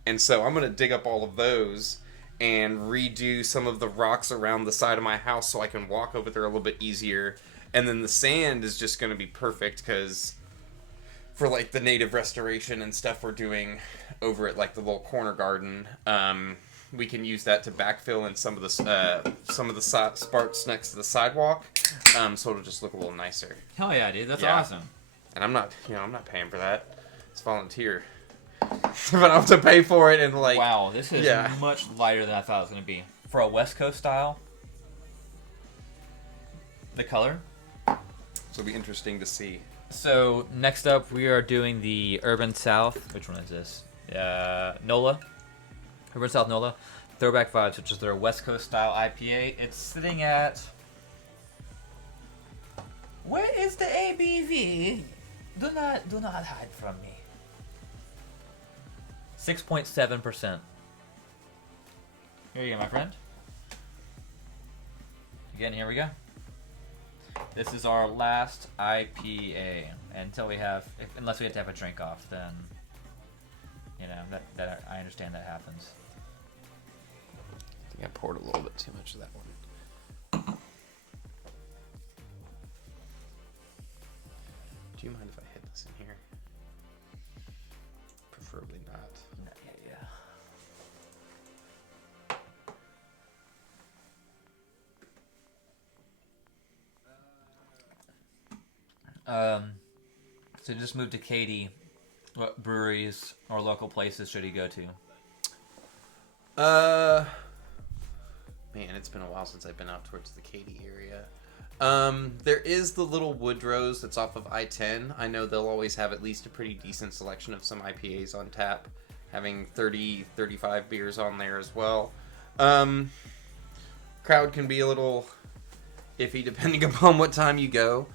And so I'm going to dig up all of those and redo some of the rocks around the side of my house so I can walk over there a little bit easier. And then the sand is just going to be perfect because for like the native restoration and stuff we're doing over at like the little corner garden, we can use that to backfill in some of the sparks next to the sidewalk, so it'll just look a little nicer. Hell yeah, dude, that's awesome. And I'm not paying for that. It's volunteer, but I have to pay for it. And like, wow, this is much lighter than I thought it was gonna be for a West Coast style. The color. So it'll be interesting to see. So next up, we are doing the Urban South. Which one is this? NOLA. Urban South NOLA. Throwback Vibes, which is their West Coast style IPA. It's sitting at... Where is the ABV? Do not hide from me. 6.7%. Here you go, my friend. Again, here we go. This is our last IPA. Until we have... unless we have to have a drink off, then... that I understand that happens. I think I poured a little bit too much of that one. you mind if I hit this in here? Preferably not. So just moved to Katy. What breweries or local places should he go to? Man, it's been a while since I've been out towards the Katy area. There is the little Woodrow's that's off of I-10. I know they'll always have at least a pretty decent selection of some IPAs on tap, having 30, 35 beers on there as well. Crowd can be a little iffy depending upon what time you go.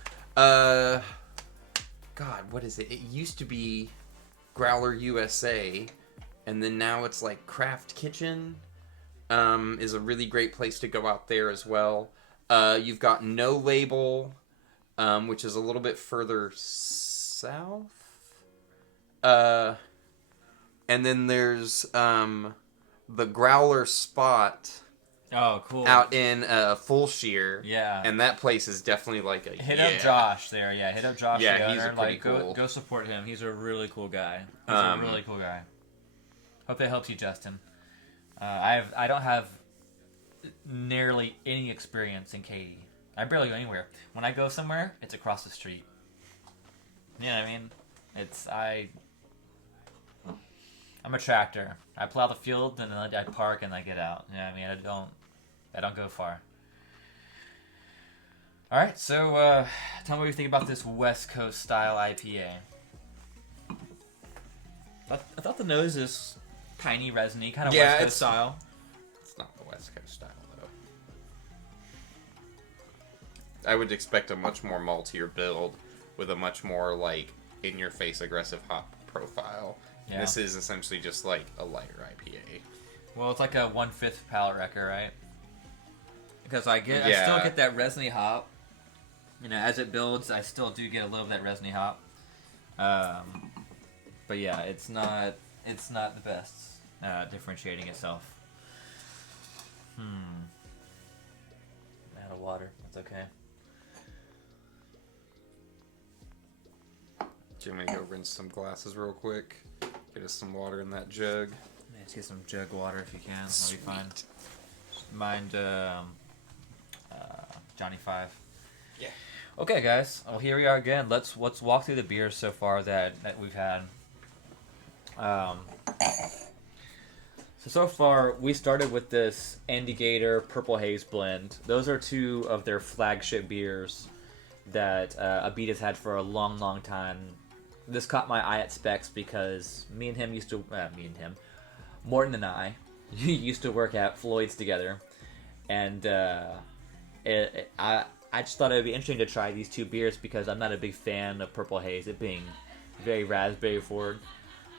God, what is it? It used to be Growler USA, and then now it's like Craft Kitchen. Is a really great place to go out there as well. You've got No Label, which is a little bit further south. And then there's the Growler Spot. Oh, cool. Out in Full Shear. Yeah. And that place is definitely like a Hit up Josh there. Yeah, hit up Josh. Yeah, the owner. he's a pretty cool. Go support him. He's a really cool guy. He's a really cool guy. Hope that helps you, Justin. I don't have nearly any experience in Katy. I barely go anywhere. When I go somewhere, it's across the street. You know what I mean? I'm a tractor. I plow the field and then I park and I get out. You know what I mean? I don't go far. All right, so tell me what you think about this West Coast style IPA. I thought the nose is piney, resiny, kind of West Coast style. It's not the West Coast style, though. I would expect a much more maltier build with a much more, like, in-your-face aggressive hop profile. Yeah. This is essentially just, like, a lighter IPA. Well, it's like a 1/5 palate wrecker, right? Because I still get that resiny hop. You know, as it builds, I still do get a little of that resiny hop. But yeah, it's not the best differentiating itself. I'm out of water. That's okay. Do you want me to go rinse some glasses real quick? Get us some water in that jug. Let's get some jug water if you can. That'll be fine. Mind Johnny 5. Yeah. Okay, guys. Well, here we are again. Let's walk through the beers so far that we've had. So far, we started with this Andy Gator Purple Haze blend. Those are two of their flagship beers that Abita's had for a long, long time. This caught my eye at Specs because Morton and I used to work at Floyd's together, and I just thought it would be interesting to try these two beers because I'm not a big fan of Purple Haze, it being very raspberry forward.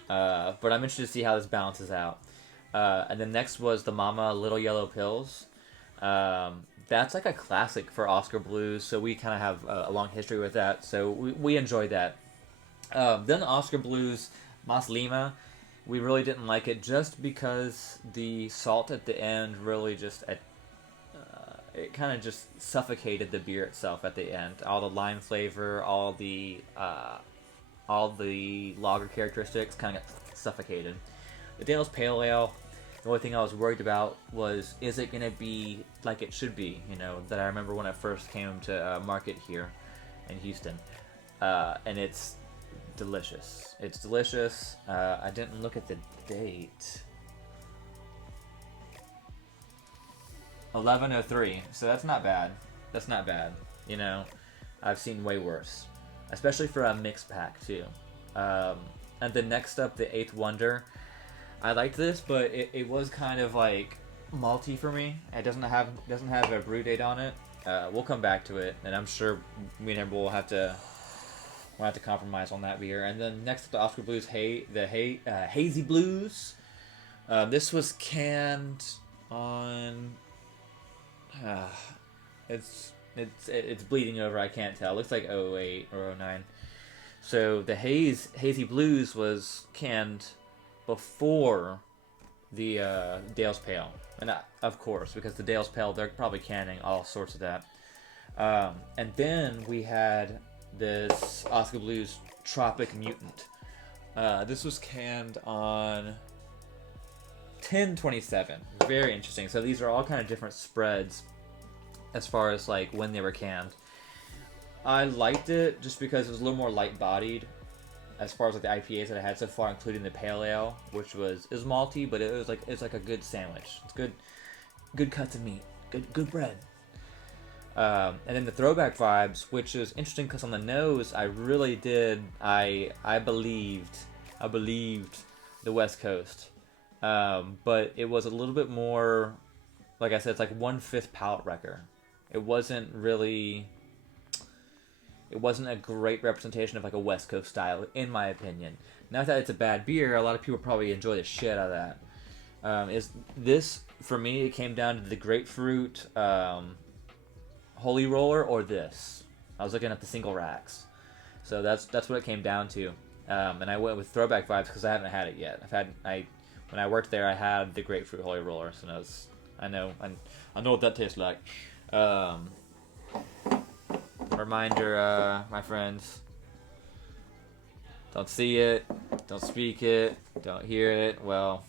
But I'm interested to see how this balances out. And then next was the Mama Little Yellow Pills. That's like a classic for Oscar Blues, so we kind of have a long history with that, so we enjoyed that. Then the Oscar Blues Mas Lima, we really didn't like it just because the salt at the end really just it kind of just suffocated the beer itself at the end. All the lime flavor, all the lager characteristics kind of got suffocated. The Dale's Pale Ale, the only thing I was worried about was, is it going to be like it should be, you know, that I remember when I first came to market here in Houston. And it's delicious. It's delicious. I didn't look at the date. 11:03, so that's not bad. That's not bad. You know, I've seen way worse, especially for a mixed pack too. And then next up, the Eighth Wonder. I liked this, but it was kind of like malty for me. It doesn't have a brew date on it. We'll come back to it, and I'm sure we'll have to compromise on that beer. And then next up, the Oscar Blues Hazy Blues. This was canned on. It's bleeding over. I can't tell. It looks like 08 or 09. So the Hazy Blues was canned before the Dale's Pale, and of course, because the Dale's Pale, they're probably canning all sorts of that. And then we had this Oscar Blues Tropic Mutant. This was canned on 10/27. Very interesting. So these are all kind of different spreads as far as like when they were canned. I liked it just because it was a little more light-bodied as far as like the IPAs that I had so far, including the Pale Ale, which was malty, but it's like a good sandwich. It's good cuts of meat, good bread. And then the Throwback Vibes, which is interesting because on the nose, I really did I believed the West Coast, but it was a little bit more, like I said, it's like 1/5 palate wrecker. It wasn't a great representation of like a West Coast style, in my opinion. Not that it's a bad beer. A lot of people probably enjoy the shit out of that. Is this for me? It came down to the grapefruit Holy Roller or this. I was looking at the single racks, so that's what it came down to. And I went with Throwback Vibes because I haven't had it yet. When I worked there, I had the grapefruit Holy Roller, so I know what that tastes like. Reminder, my friends, don't see it, don't speak it, don't hear it. Well,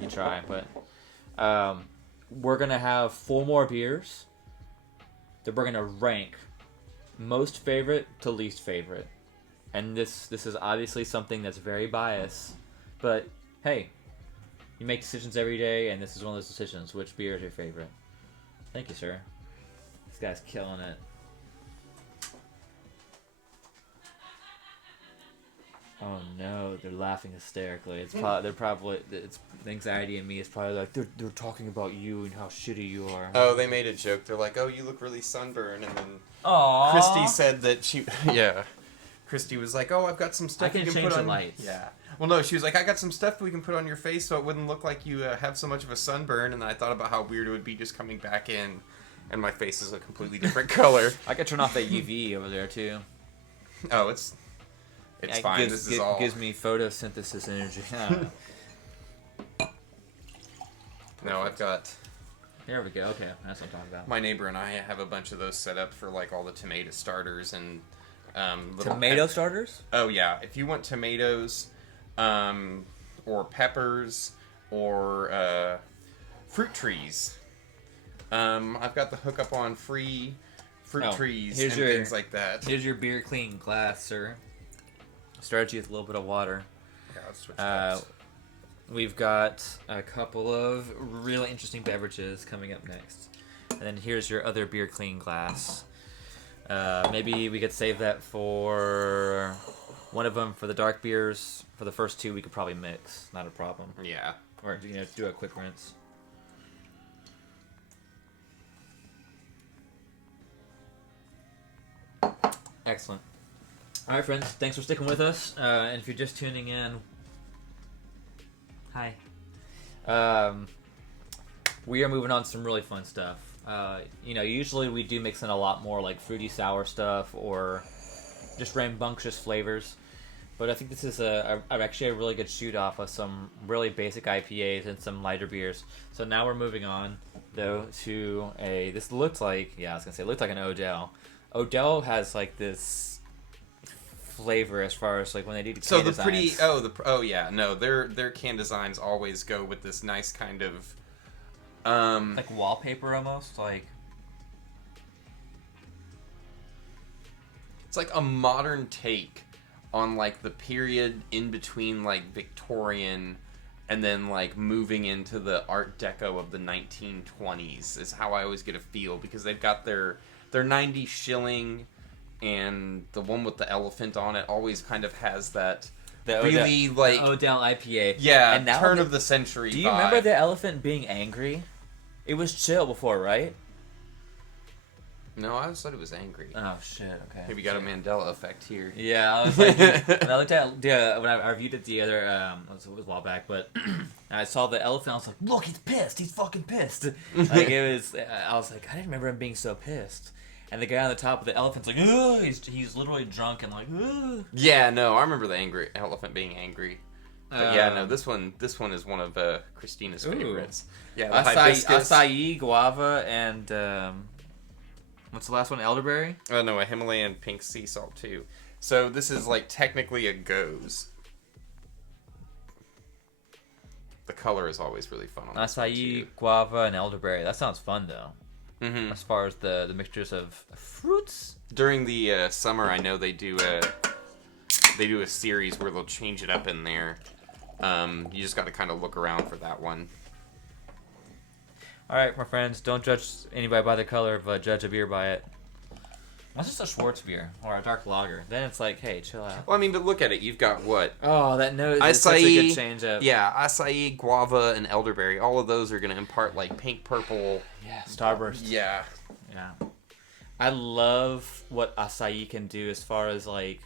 you try, but we're gonna have 4 more beers that we're gonna rank most favorite to least favorite, and this is obviously something that's very biased, but hey, you make decisions every day, and this is one of those decisions. Which beer is your favorite? Thank you, sir. This guy's killing it. Oh no, they're laughing hysterically. It's the anxiety in me is probably like they're talking about you and how shitty you are. Oh, they made a joke. They're like, "Oh, you look really sunburned," and then Aww. Christy said that she, yeah, Christy was like, "Oh, I've got some stuff I can you can change put the on." lights. Yeah. Well, no, she was like, "I got some stuff we can put on your face so it wouldn't look like you have so much of a sunburn." And then I thought about how weird it would be just coming back in, and my face is a completely different color. I could turn off that UV over there too. Oh, it's fine. This is all gives me photosynthesis energy. No, I've got. There we go. Okay, that's what I'm talking about. My neighbor and I have a bunch of those set up for like all the tomato starters and Tomato starters? Oh yeah, if you want tomatoes, or peppers, or fruit trees, I've got the hookup on free fruit trees and things like that. Here's your beer clean glass, sir. Started you with a little bit of water. Yeah, let's switch cups. We've got a couple of really interesting beverages coming up next. And then here's your other beer clean glass. Maybe we could save that for one of them for the dark beers. For the first 2, we could probably mix. Not a problem. Yeah. Or, do a quick rinse. Excellent. All right, friends. Thanks for sticking with us. And if you're just tuning in, hi. We are moving on to some really fun stuff. Usually we do mix in a lot more like fruity sour stuff or just rambunctious flavors. But I think this is actually a really good shoot off of some really basic IPAs and some lighter beers. So now we're moving on, though, to this looked like, it looked like an Odell. Odell has like this flavor as far as like when they do the can designs. Their can designs always go with this nice kind of like wallpaper almost, like it's like a modern take on like the period in between like Victorian and then like moving into the Art Deco of the 1920s is how I always get a feel, because they've got their 90 shilling, and the one with the elephant on it always kind of has that really like Odell IPA. Yeah, and turn of the century. Do you vibe. remember the elephant being angry? It was chill before, right? No, I always thought it was angry. Oh shit! Okay. Maybe got a Mandela effect here. Yeah, I was like, when I looked at when I reviewed it the other, it was a while back, but I saw the elephant. I was like, look, he's pissed. He's fucking pissed. Like I was like, I didn't remember him being so pissed. And the guy on the top of the elephant's like, ugh, he's literally drunk and like, ugh. Yeah, no, I remember the angry elephant being angry. But yeah, no, this one is one of Christina's favorites. Yeah, the hibiscus. Acai, guava, and What's the last one? Elderberry? Oh no, a Himalayan pink sea salt too. So this is like technically a goes. The color is always really fun on this one, Acai, too. guava, and elderberry. That sounds fun though. Mm-hmm. As far as the mixtures of fruits. During the summer, I know they do a series where they'll change it up in there. You just got to kind of look around for that one. All right, my friends, don't judge anybody by the color, but judge a beer by it. That's just a Schwartz beer or a dark lager. Then it's like, hey, chill out. Well, I mean, but look at it. You've got what? Oh, that nose is such a good change up. Yeah, acai, guava, and elderberry. All of those are going to impart like pink, purple. Yeah, Starburst. Yeah. Yeah. I love what acai can do as far as like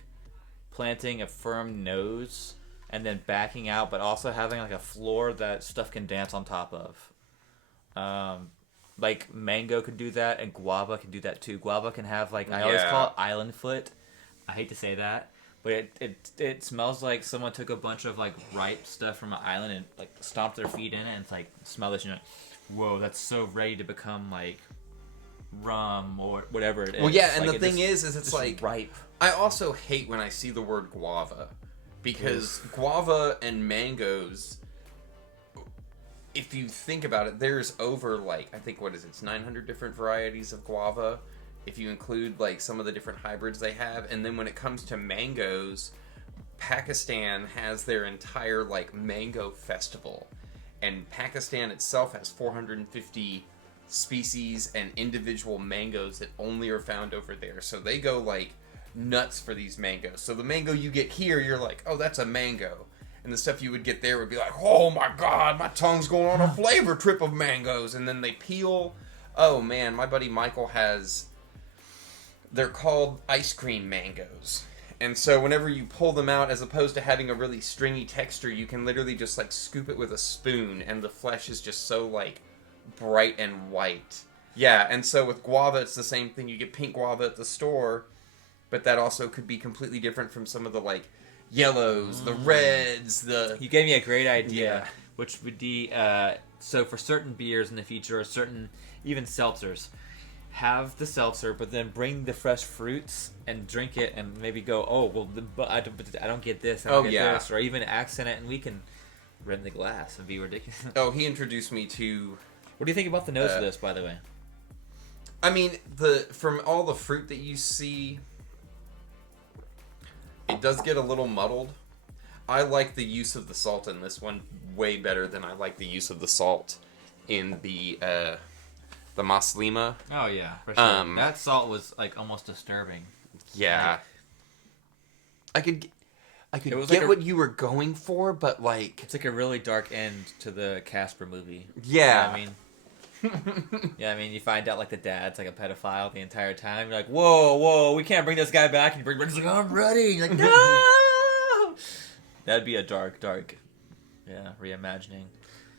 planting a firm nose and then backing out, but also having like a floor that stuff can dance on top of. Like mango can do that, and guava can do that too. Guava can have like I always call it island foot. I hate to say that, but it smells like someone took a bunch of like ripe stuff from an island and like stomped their feet in it, and it's like smell this, and you're like, whoa, that's so ready to become like rum or whatever it is. Well, yeah, and like, the thing is it's like ripe. I also hate when I see the word guava, because guava and mangoes, if you think about it, there's over like, I think, what is it, it's 900 different varieties of guava, if you include like some of the different hybrids they have. And then when it comes to mangoes, Pakistan has their entire like mango festival, and Pakistan itself has 450 species and individual mangoes that only are found over there. So they go like nuts for these mangoes. So the mango you get here, you're like, oh, that's a mango. And the stuff you would get there would be like, oh my god, my tongue's going on a flavor trip of mangoes. And then they peel. Oh man, my buddy Michael has, they're called ice cream mangoes. And so whenever you pull them out, as opposed to having a really stringy texture, you can literally just like scoop it with a spoon, and the flesh is just so like bright and white. Yeah, and so with guava, it's the same thing. You get pink guava at the store, but that also could be completely different from some of the like yellows, the reds, the... You gave me a great idea, Yeah. which would be, so for certain beers in the future, or certain, even seltzers, have the seltzer, but then bring the fresh fruits and drink it, and maybe go, oh, well, but I don't get this, I don't get this, or even accent it, and we can rim the glass and be ridiculous. Oh, he introduced me to... What do you think about the nose of this, by the way? I mean, from all the fruit that you see, it does get a little muddled. I like the use of the salt in this one way better than I like the use of the salt in the Maslima. Oh yeah, for sure. That salt was like almost disturbing. Yeah. I could get like what you were going for, but like... It's like a really dark end to the Casper movie. Yeah. You know what I mean? Yeah, I mean, you find out like the dad's like a pedophile the entire time. You're like, whoa, we can't bring this guy back. And Rick's like, I'm ready. You're like, no. That'd be a dark, yeah, reimagining.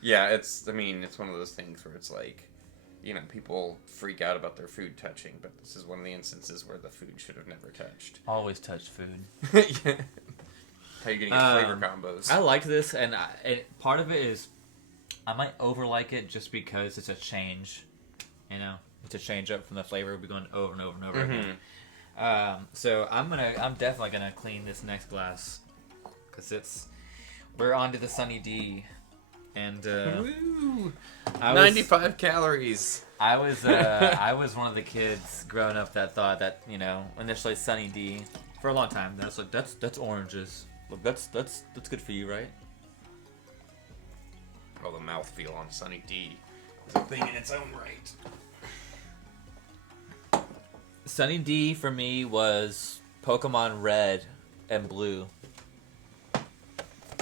Yeah, it's one of those things where it's like, you know, people freak out about their food touching, but this is one of the instances where the food should have never touched. Always touch food. Yeah. How you gonna get flavor combos? I liked this, and part of it is I might over-like it just because it's a change. You know, it's a change up from the flavor. We'll be going over and over and over again. So I'm definitely gonna clean this next glass because we're on to the Sunny D, and Woo! 95 calories. I was one of the kids growing up that thought that, you know, initially Sunny D for a long time. That's like that's oranges. Look, that's good for you, right? Oh, the mouthfeel on Sunny D is a thing in its own right. Sunny D for me was Pokemon Red and Blue.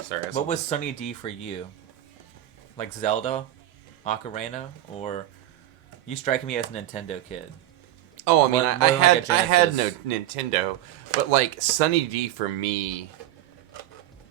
Sorry. What was Sunny D for you? Like Zelda, Ocarina, or you strike me as a Nintendo kid? Oh, I mean, More I like had a I had no Genesis. Nintendo, but like Sunny D for me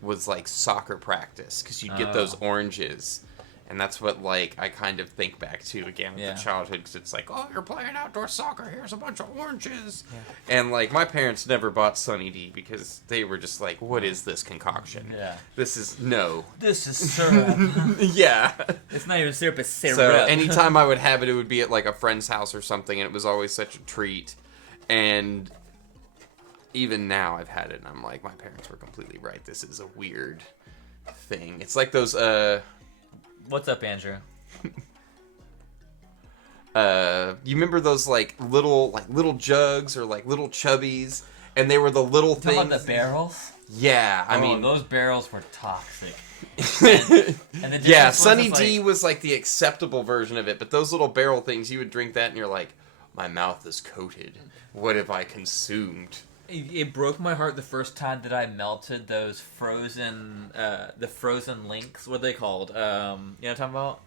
was like soccer practice because you'd get those oranges, And that's what, like, I kind of think back to again with Yeah. the childhood, because it's like, oh, you're playing outdoor soccer, here's a bunch of oranges. Yeah. And, like, my parents never bought Sunny D because they were just like, what is this concoction? Yeah. This is, no. This is syrup. Yeah. It's not even syrup, it's syrup. So anytime I would have it, it would be at, like, a friend's house or something, and it was always such a treat. And even now I've had it, and I'm like, my parents were completely right. This is a weird thing. It's like those, What's up, Andrew? you remember those little jugs or like little chubbies, and they were the little Talking things. about the barrels? Yeah, I mean those barrels were toxic. And the yeah, difference Sunny was, D was like the acceptable version of it, but those little barrel things, you would drink that and you're like, my mouth is coated. What have I consumed? It broke my heart the first time that I melted those frozen, the frozen links. What are they called? You know what I'm talking about?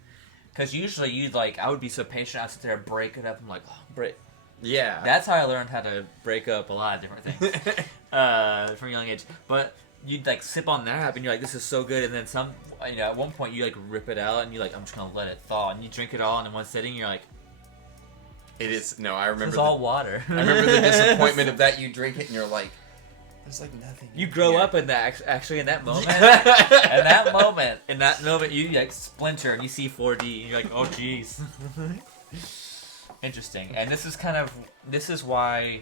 Because usually I would be so patient, I'd sit there and break it up. I'm like, oh, break. Yeah. That's how I learned how to break up a lot of different things from a young age. But you'd like sip on that, and you're like, this is so good. And then at one point you like rip it out, and you're like, I'm just gonna let it thaw. And you drink it all in one sitting. You're like, It is. No, I remember. it's all water. I remember the disappointment of that. You drink it and you're like, there's like nothing. You grow up in that actually in that moment. In that moment, you like splinter and you see 4D and you're like, oh jeez. Interesting. And this is why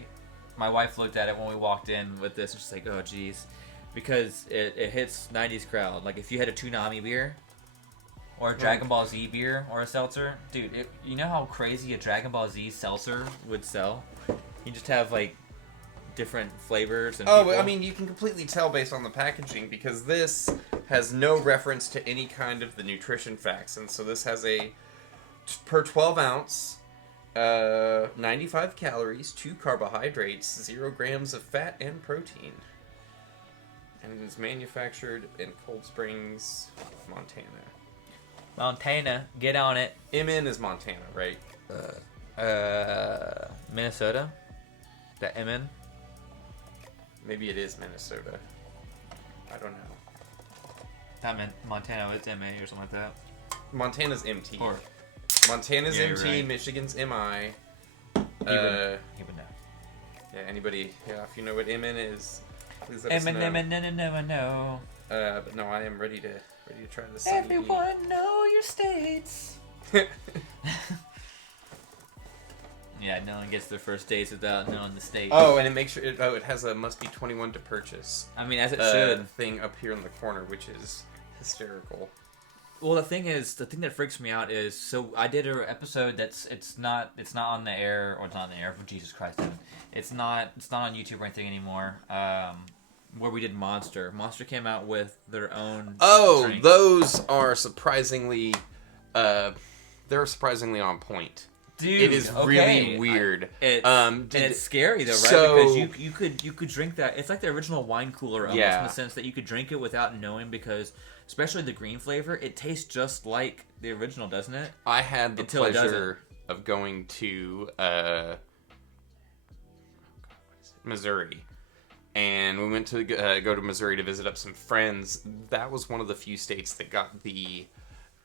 my wife looked at it when we walked in with this and she's like, oh jeez, because it hits 90s crowd. Like if you had a Toonami beer. Or a Dragon Ball Z beer or a seltzer. Dude, you know how crazy a Dragon Ball Z seltzer would sell? You just have, like, different flavors and people. I mean, you can completely tell based on the packaging, because this has no reference to any kind of the nutrition facts. And so this has per 12 ounce, 95 calories, 2 carbohydrates, 0 grams of fat and protein. And it is manufactured in Cold Springs, Montana. Montana, get on it. MN is Montana, right? Minnesota? That MN? Maybe it is Minnesota. I don't know. Not Montana, it's MA or something like that. Montana's MT. Or Montana's Yeah, MT, right. Michigan's MI. he would know. Yeah, anybody, if you know what MN is, please let us know. No. But no, I am ready to try this. Everyone know your states. Yeah, no one gets their first dates without knowing the state. Oh, and it makes sure. It has a must be 21 to purchase. I mean, as it should. Thing up here in the corner, which is hysterical. Well, the thing that freaks me out is, so I did an episode it's not on the air, or it's not on the air. For Jesus Christ, Evan. It's not on YouTube or anything anymore. Where we did Monster. Monster came out with their own. Oh, drink. those are surprisingly, they're surprisingly on point. Dude, It is okay. really weird. And it's scary though, right? So- Because you could drink that. It's like the original wine cooler almost, Yeah. in the sense that you could drink it without knowing, because especially the green flavor, it tastes just like the original, doesn't it? I had the Until it pleasure of going to Missouri, and we went to go to Missouri to visit up some friends. That was one of the few states that got the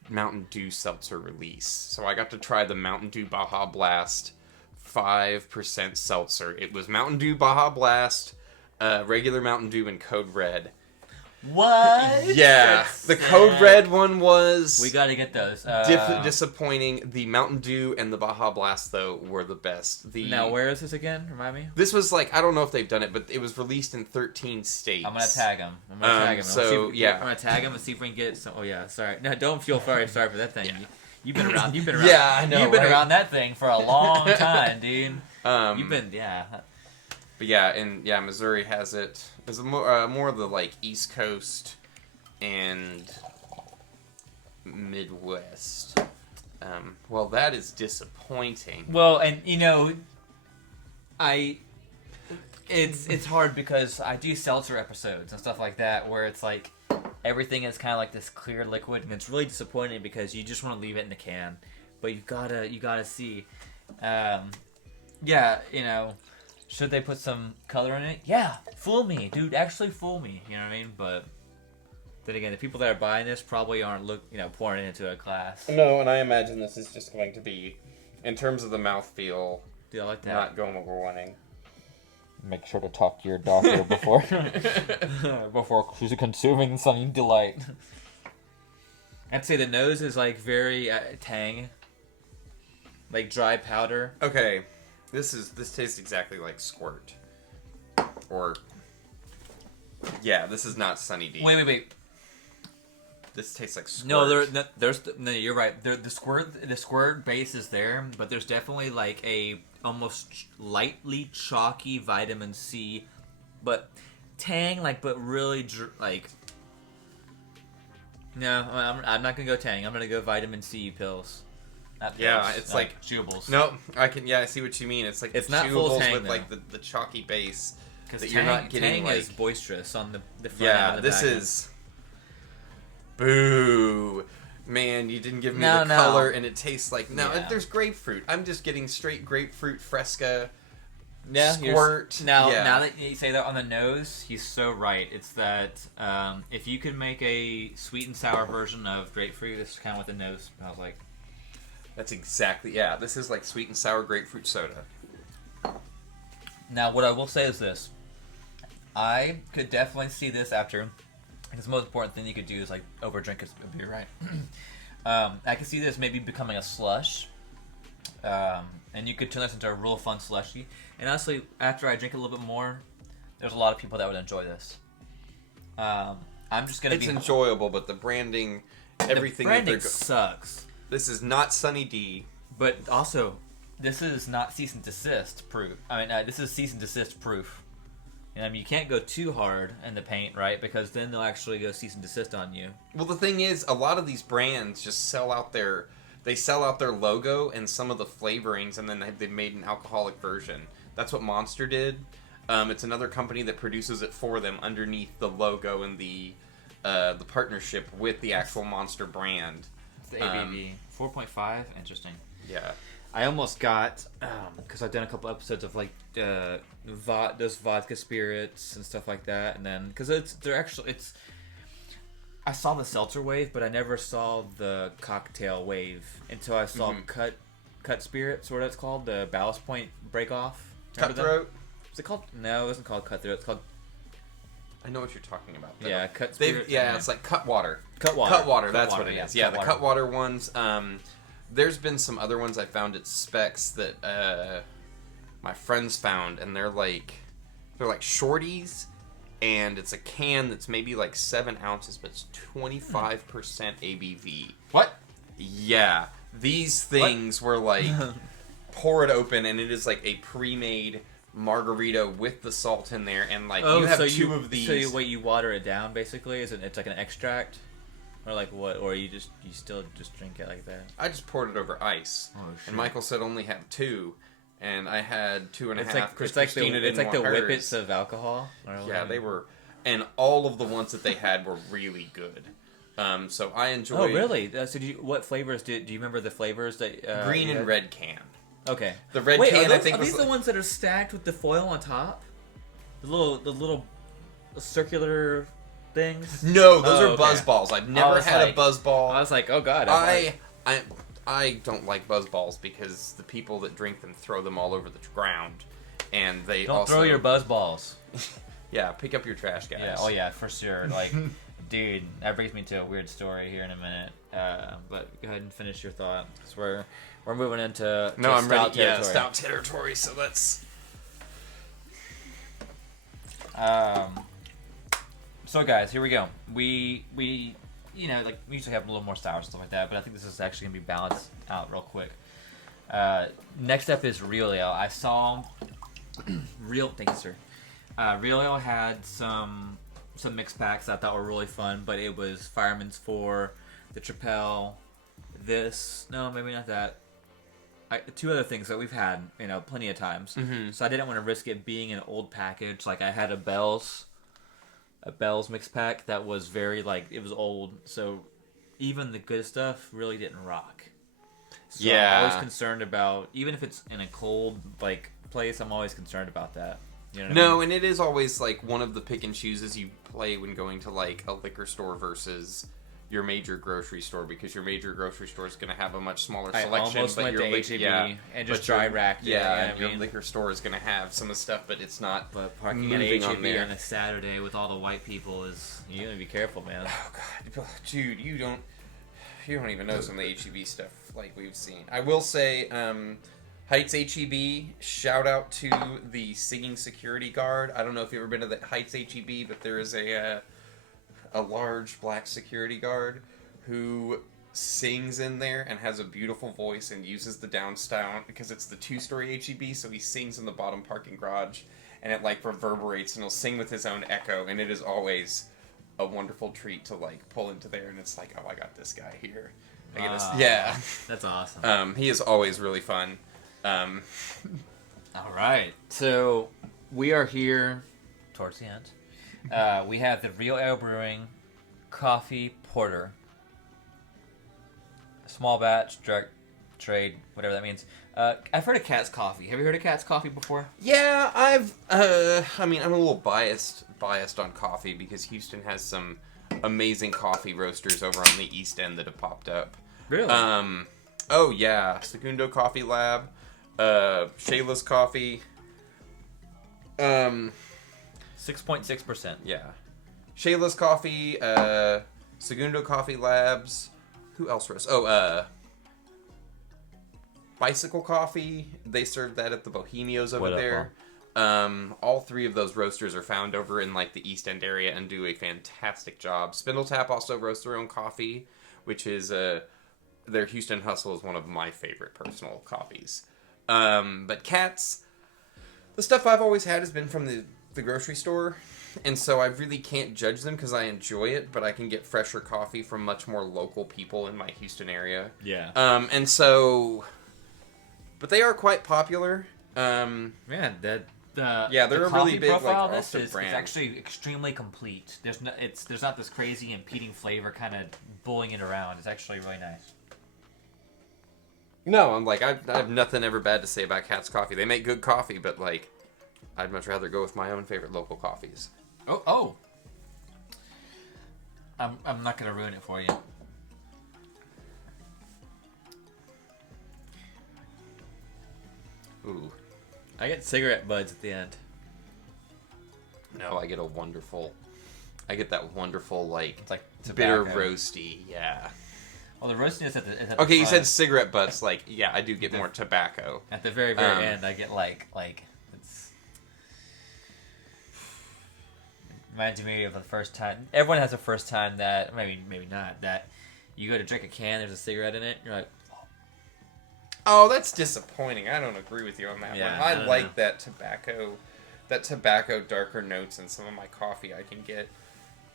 Mountain Dew seltzer release. So I got to try the Mountain Dew Baja Blast 5% seltzer. It was Mountain Dew Baja Blast, regular Mountain Dew, and Code Red. What? Yeah, That's the sad. Code Red one was We gotta get those. disappointing. The Mountain Dew and the Baja Blast, though, were the best. Now, where is this again? Remind me. This was like, I don't know if they've done it, but it was released in 13 states. I'm gonna tag him. I'm gonna tag him and see if we can get some. Oh yeah, sorry. No, don't feel sorry for that thing. Yeah. You've been around. Yeah, I know, You've been right? around that thing for a long time, dude. You've been, But yeah, Missouri has it. It's more of the like East Coast and Midwest. Well, that is disappointing. Well, and it's hard because I do seltzer episodes and stuff like that where it's like everything is kind of like this clear liquid, and it's really disappointing because you just want to leave it in the can, but you gotta see. Should they put some color in it? Yeah, fool me, dude. Actually, fool me. You know what I mean? But Then again, the people that are buying this probably aren't pouring it into a glass. No, and I imagine this is just going to be, in terms of the mouthfeel, Dude, I like that. not going overwhelming. Make sure to talk to your doctor before she's consuming Sunny Delight. I'd say the nose is like very tang, like dry powder. Okay, this tastes exactly like Squirt, or yeah, this is not Sunny D. Wait. This tastes like Squirt. No, you're right. The squirt base is there, but there's definitely like a almost lightly chalky vitamin C, but tang, but really like. No, I'm not gonna go tang. I'm gonna go vitamin C pills. Not pills, yeah, it's like chewables. No, I see what you mean. It's like it's the not full chewables tang, with though. like the chalky base that Because you're not getting. Tang like, is boisterous on the front yeah, and the this back. is. Boo. Man, you didn't give me No. the color, and it tastes like... No, Yeah. there's grapefruit. I'm just getting straight grapefruit Fresca, Yeah, Squirt. Now yeah. that you say that on the nose, he's so right. It's that if you could make a sweet and sour version of grapefruit, this is kind of what the nose smells like. That's exactly... Yeah, this is like sweet and sour grapefruit soda. Now, what I will say is this. I could definitely see this after... Because the most important thing you could do is over drink a beer, right? I could see this maybe becoming a slush, and you could turn this into a real fun slushy. And honestly, after I drink it a little bit more, there's a lot of people that would enjoy this. I'm just gonna. It's enjoyable, but the branding, everything. The branding sucks. This is not Sunny D. But also, this is not cease and desist proof. This is cease and desist proof. You can't go too hard in the paint, right? Because then they'll actually go cease and desist on you. Well, the thing is, a lot of these brands just sell out their logo and some of the flavorings, and then they've made an alcoholic version. That's what Monster did. It's another company that produces it for them underneath the logo and the partnership with the actual Monster brand. It's the ABV 4.5. Interesting. Yeah. I almost got because I've done a couple episodes of those vodka spirits and stuff like that, and then because I saw the seltzer wave, but I never saw the cocktail wave until I saw cut spirits, or what it's called, the Ballast Point break off. Cutthroat. Is it called? No, it wasn't called Cutthroat. It's called. I know what you're talking about. Though. Yeah, cut spirit. Yeah, it's like Cutwater. Cutwater. That's what it is. Yeah, the Cutwater ones. There's been some other ones I found at Specs that my friends found, and they're like shorties, and it's a can that's maybe 7 ounces, but it's 25% ABV. What? Yeah, these things were pour it open, and it is like a pre-made margarita with the salt in there, and you have two of these. So you water it down basically? It's like an extract? Or what? Or you still just drink it like that? I just poured it over ice. Oh, shit. And Michael said only have 2, and I had 2.5. It's like the whippets of alcohol. Yeah, they were, and all of the ones that they had were really good. So I enjoyed. Oh, really? So what flavors do you remember the flavors that? Green and red can. Okay. The red can, I think, are these the ones that are stacked with the foil on top? The little circular things? No, those are buzz balls. I've never had a buzz ball. I was like, oh god. I don't like buzz balls because the people that drink them throw them all over the ground, and they don't throw your buzz balls. Yeah, pick up your trash, guys. Yeah, oh yeah, for sure. Dude, that brings me to a weird story here in a minute. But go ahead and finish your thought, because we're moving into I'm ready. territory. Yeah, stout territory. So let's. So guys, here we go. We we usually have a little more sour stuff like that, but I think this is actually gonna be balanced out real quick. Next up is Real Ale. I saw thank you, sir. Real Ale had some mixed packs I thought were really fun, but it was Fireman's 4, the Trapel, maybe not that. 2 other things that we've had, plenty of times. Mm-hmm. So I didn't want to risk it being an old package. I had a Bell's mix pack that was very it was old. So even the good stuff really didn't rock. So yeah. I'm always concerned about, even if it's in a cold place, I'm always concerned about that. You know what I No, mean? and it is always like one of the pick and chooses you play when going to like a liquor store versus your major grocery store, because your major grocery store is going to have a much smaller I selection. almost went to H-E-B and just dry racked it. Yeah, you know and what I your mean? liquor store is going to have some of the stuff, but it's not. But parking at moving on H-E-B there. on a Saturday with all the white people is... You gotta be careful, man. Oh god, dude, you don't even know some of the HEB stuff like we've seen. I will say, Heights HEB, shout out to the singing security guard. I don't know if you've ever been to the Heights HEB, but there is a large black security guard who sings in there and has a beautiful voice and uses the downstone because it's the 2-story HEB, so he sings in the bottom parking garage and it like reverberates and he'll sing with his own echo, and it is always a wonderful treat to like pull into there, and it's like, oh, I got this guy here. Yeah. That's awesome. He is always really fun. All right. So we are here towards the end. We have the Real Ale Brewing Coffee Porter. Small batch, direct trade, whatever that means. I've heard of Cat's Coffee. Have you heard of Cat's Coffee before? Yeah, I'm a little biased on coffee because Houston has some amazing coffee roasters over on the East End that have popped up. Really? Oh yeah, Segundo Coffee Lab, Shayla's Coffee. 6.6%. Yeah, Shayla's Coffee, Segundo Coffee Labs. Who else roasts? Oh, Bicycle Coffee. They serve that at the Bohemios over there. All three of those roasters are found over in like the East End area and do a fantastic job. Spindle Tap also roasts their own coffee, which is their Houston Hustle is one of my favorite personal coffees. But Cat's, the stuff I've always had has been from the grocery store, and so I really can't judge them because I enjoy it, but I can get fresher coffee from much more local people in my Houston area. Yeah. And so, but they are quite popular. Man, that Yeah, they're the a really coffee big, like, profile of this Austin is brand. actually extremely complete. There's not this crazy impeding flavor kind of bullying it around. It's actually really nice. No, I'm like, I have nothing ever bad to say about Cat's Coffee. They make good coffee, but like, I'd much rather go with my own favorite local coffees. Oh. I'm not gonna ruin it for you. Ooh. I get cigarette buds at the end. No, I get that wonderful, like, It's like bitter tobacco. roasty, yeah. Well, the roastiness is at the Okay, you front. said cigarette butts, like, yeah, I do get more tobacco. At the very end, I get like it's reminds me of the first time. Everyone has a first time that maybe not that you go to drink a can. There's a cigarette in it. You're like, Oh, that's disappointing. I don't agree with you on that Yeah, one. I I don't like know. that tobacco darker notes in some of my coffee I can get.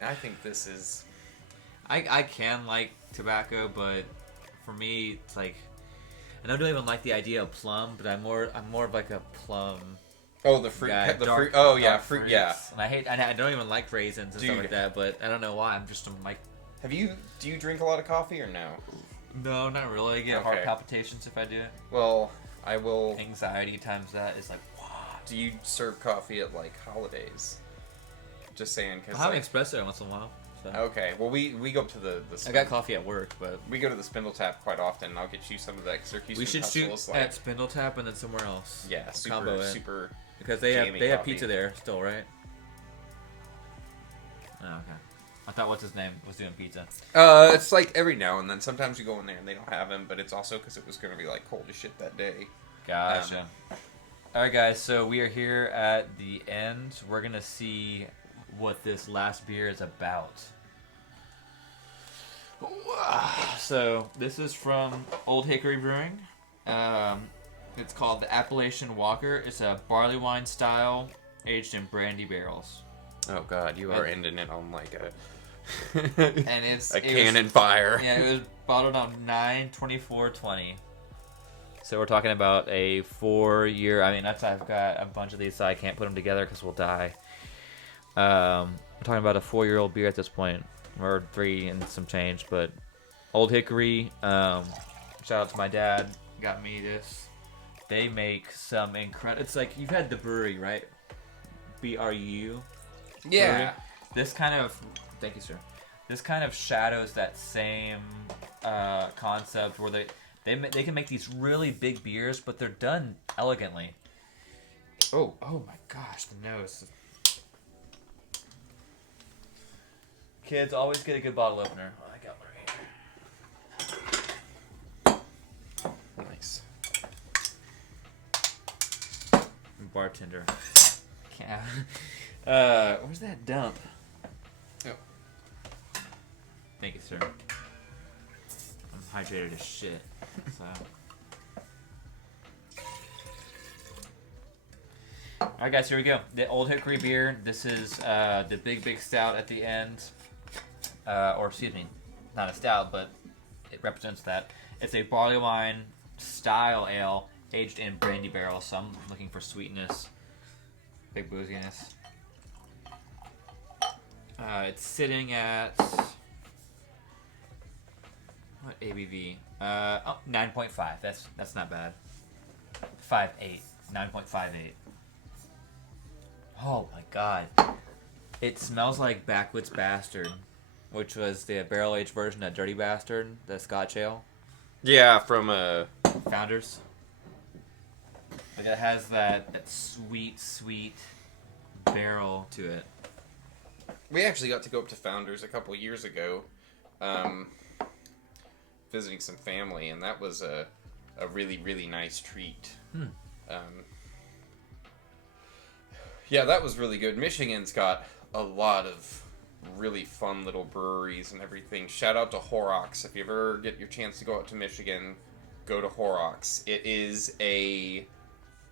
I think this is... I can like tobacco, but for me, it's like and I don't even like the idea of plum, but I'm more of like a plum. Oh, the fruit, guy. the Dark- fruit. Oh yeah, dark fruit. fruits. Yeah. And I don't even like raisins and stuff Dude. like that. But I don't know why. I'm like, Do you drink a lot of coffee or no? no, not really. I get heart Okay. palpitations if I do it. Well, I will. Anxiety times that is like, wow. Do you serve coffee at like holidays? Just saying, because I'll have an espresso once in a while. So. okay. Well, we go up to the I got coffee at work, but we go to the Spindle Tap quite often, and I'll get you some of that. we should shoot like, at Spindle Tap and then somewhere else. yeah, combo it. super. Because they jammy have coffee. pizza there still, right? Oh, okay. I thought what's his name was doing pizza. It's like every now and then. Sometimes you go in there and they don't have him, but it's also because it was going to be like cold as shit that day. Gotcha. All right, guys. So we are here at the end. We're gonna see what this last beer is about. So this is from Old Hickory Brewing. It's called the Appalachian Walker. It's a barley wine style, aged in brandy barrels. Oh God, you are ending it on like a And it's a cannon fire. Yeah, it was bottled on 9/24/20. So we're talking about a 4-year. I mean, I've got a bunch of these, so I can't put them together because we'll die. We're talking about a 4-year-old beer at this point, or 3 and some change. But Old Hickory. Shout out to my dad. Got me this. They make some incredible. It's like you've had the brewery, right? BRU. Yeah. This kind of, thank you, sir. This kind of shadows that same concept where they can make these really big beers, but they're done elegantly. Oh my gosh, the nose. Kids always get a good bottle opener. Oh, I got one right here. Nice. Bartender. Where's that dump? Oh. Thank you, sir. I'm hydrated as shit. So. Alright guys, here we go. The Old Hickory beer. This is the big stout at the end. Or excuse me, not a stout, but it represents that. It's a barley wine style ale aged in brandy barrels, so I'm looking for sweetness. Big booziness. It's sitting at... what ABV? 9.5. That's not bad. 5.8. 9.58. Oh my god. It smells like Backwoods Bastard, which was the barrel-aged version of Dirty Bastard, the Scotch ale. Yeah, from Founders. But it has that sweet barrel to it. We actually got to go up to Founders a couple years ago, visiting some family, and that was a really nice treat. Yeah, that was really good. Michigan's got a lot of really fun little breweries and everything. Shout out to Horrocks. If you ever get your chance to go out to Michigan, go to Horrocks.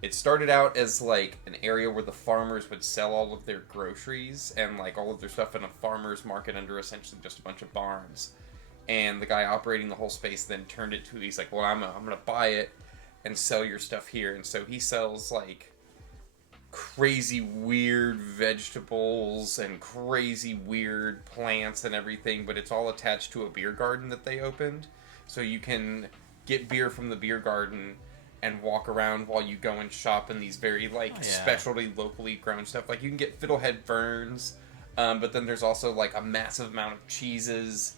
It started out as like an area where the farmers would sell all of their groceries and like all of their stuff in a farmer's market under essentially just a bunch of barns. And the guy operating the whole space then turned it to, he's like, well, I'm gonna buy it and sell your stuff here. And so he sells like crazy weird vegetables and crazy weird plants and everything, but it's all attached to a beer garden that they opened. So you can get beer from the beer garden and walk around while you go and shop in these very like specialty locally grown stuff. Like you can get Fiddlehead Ferns, but then there's also like a massive amount of cheeses.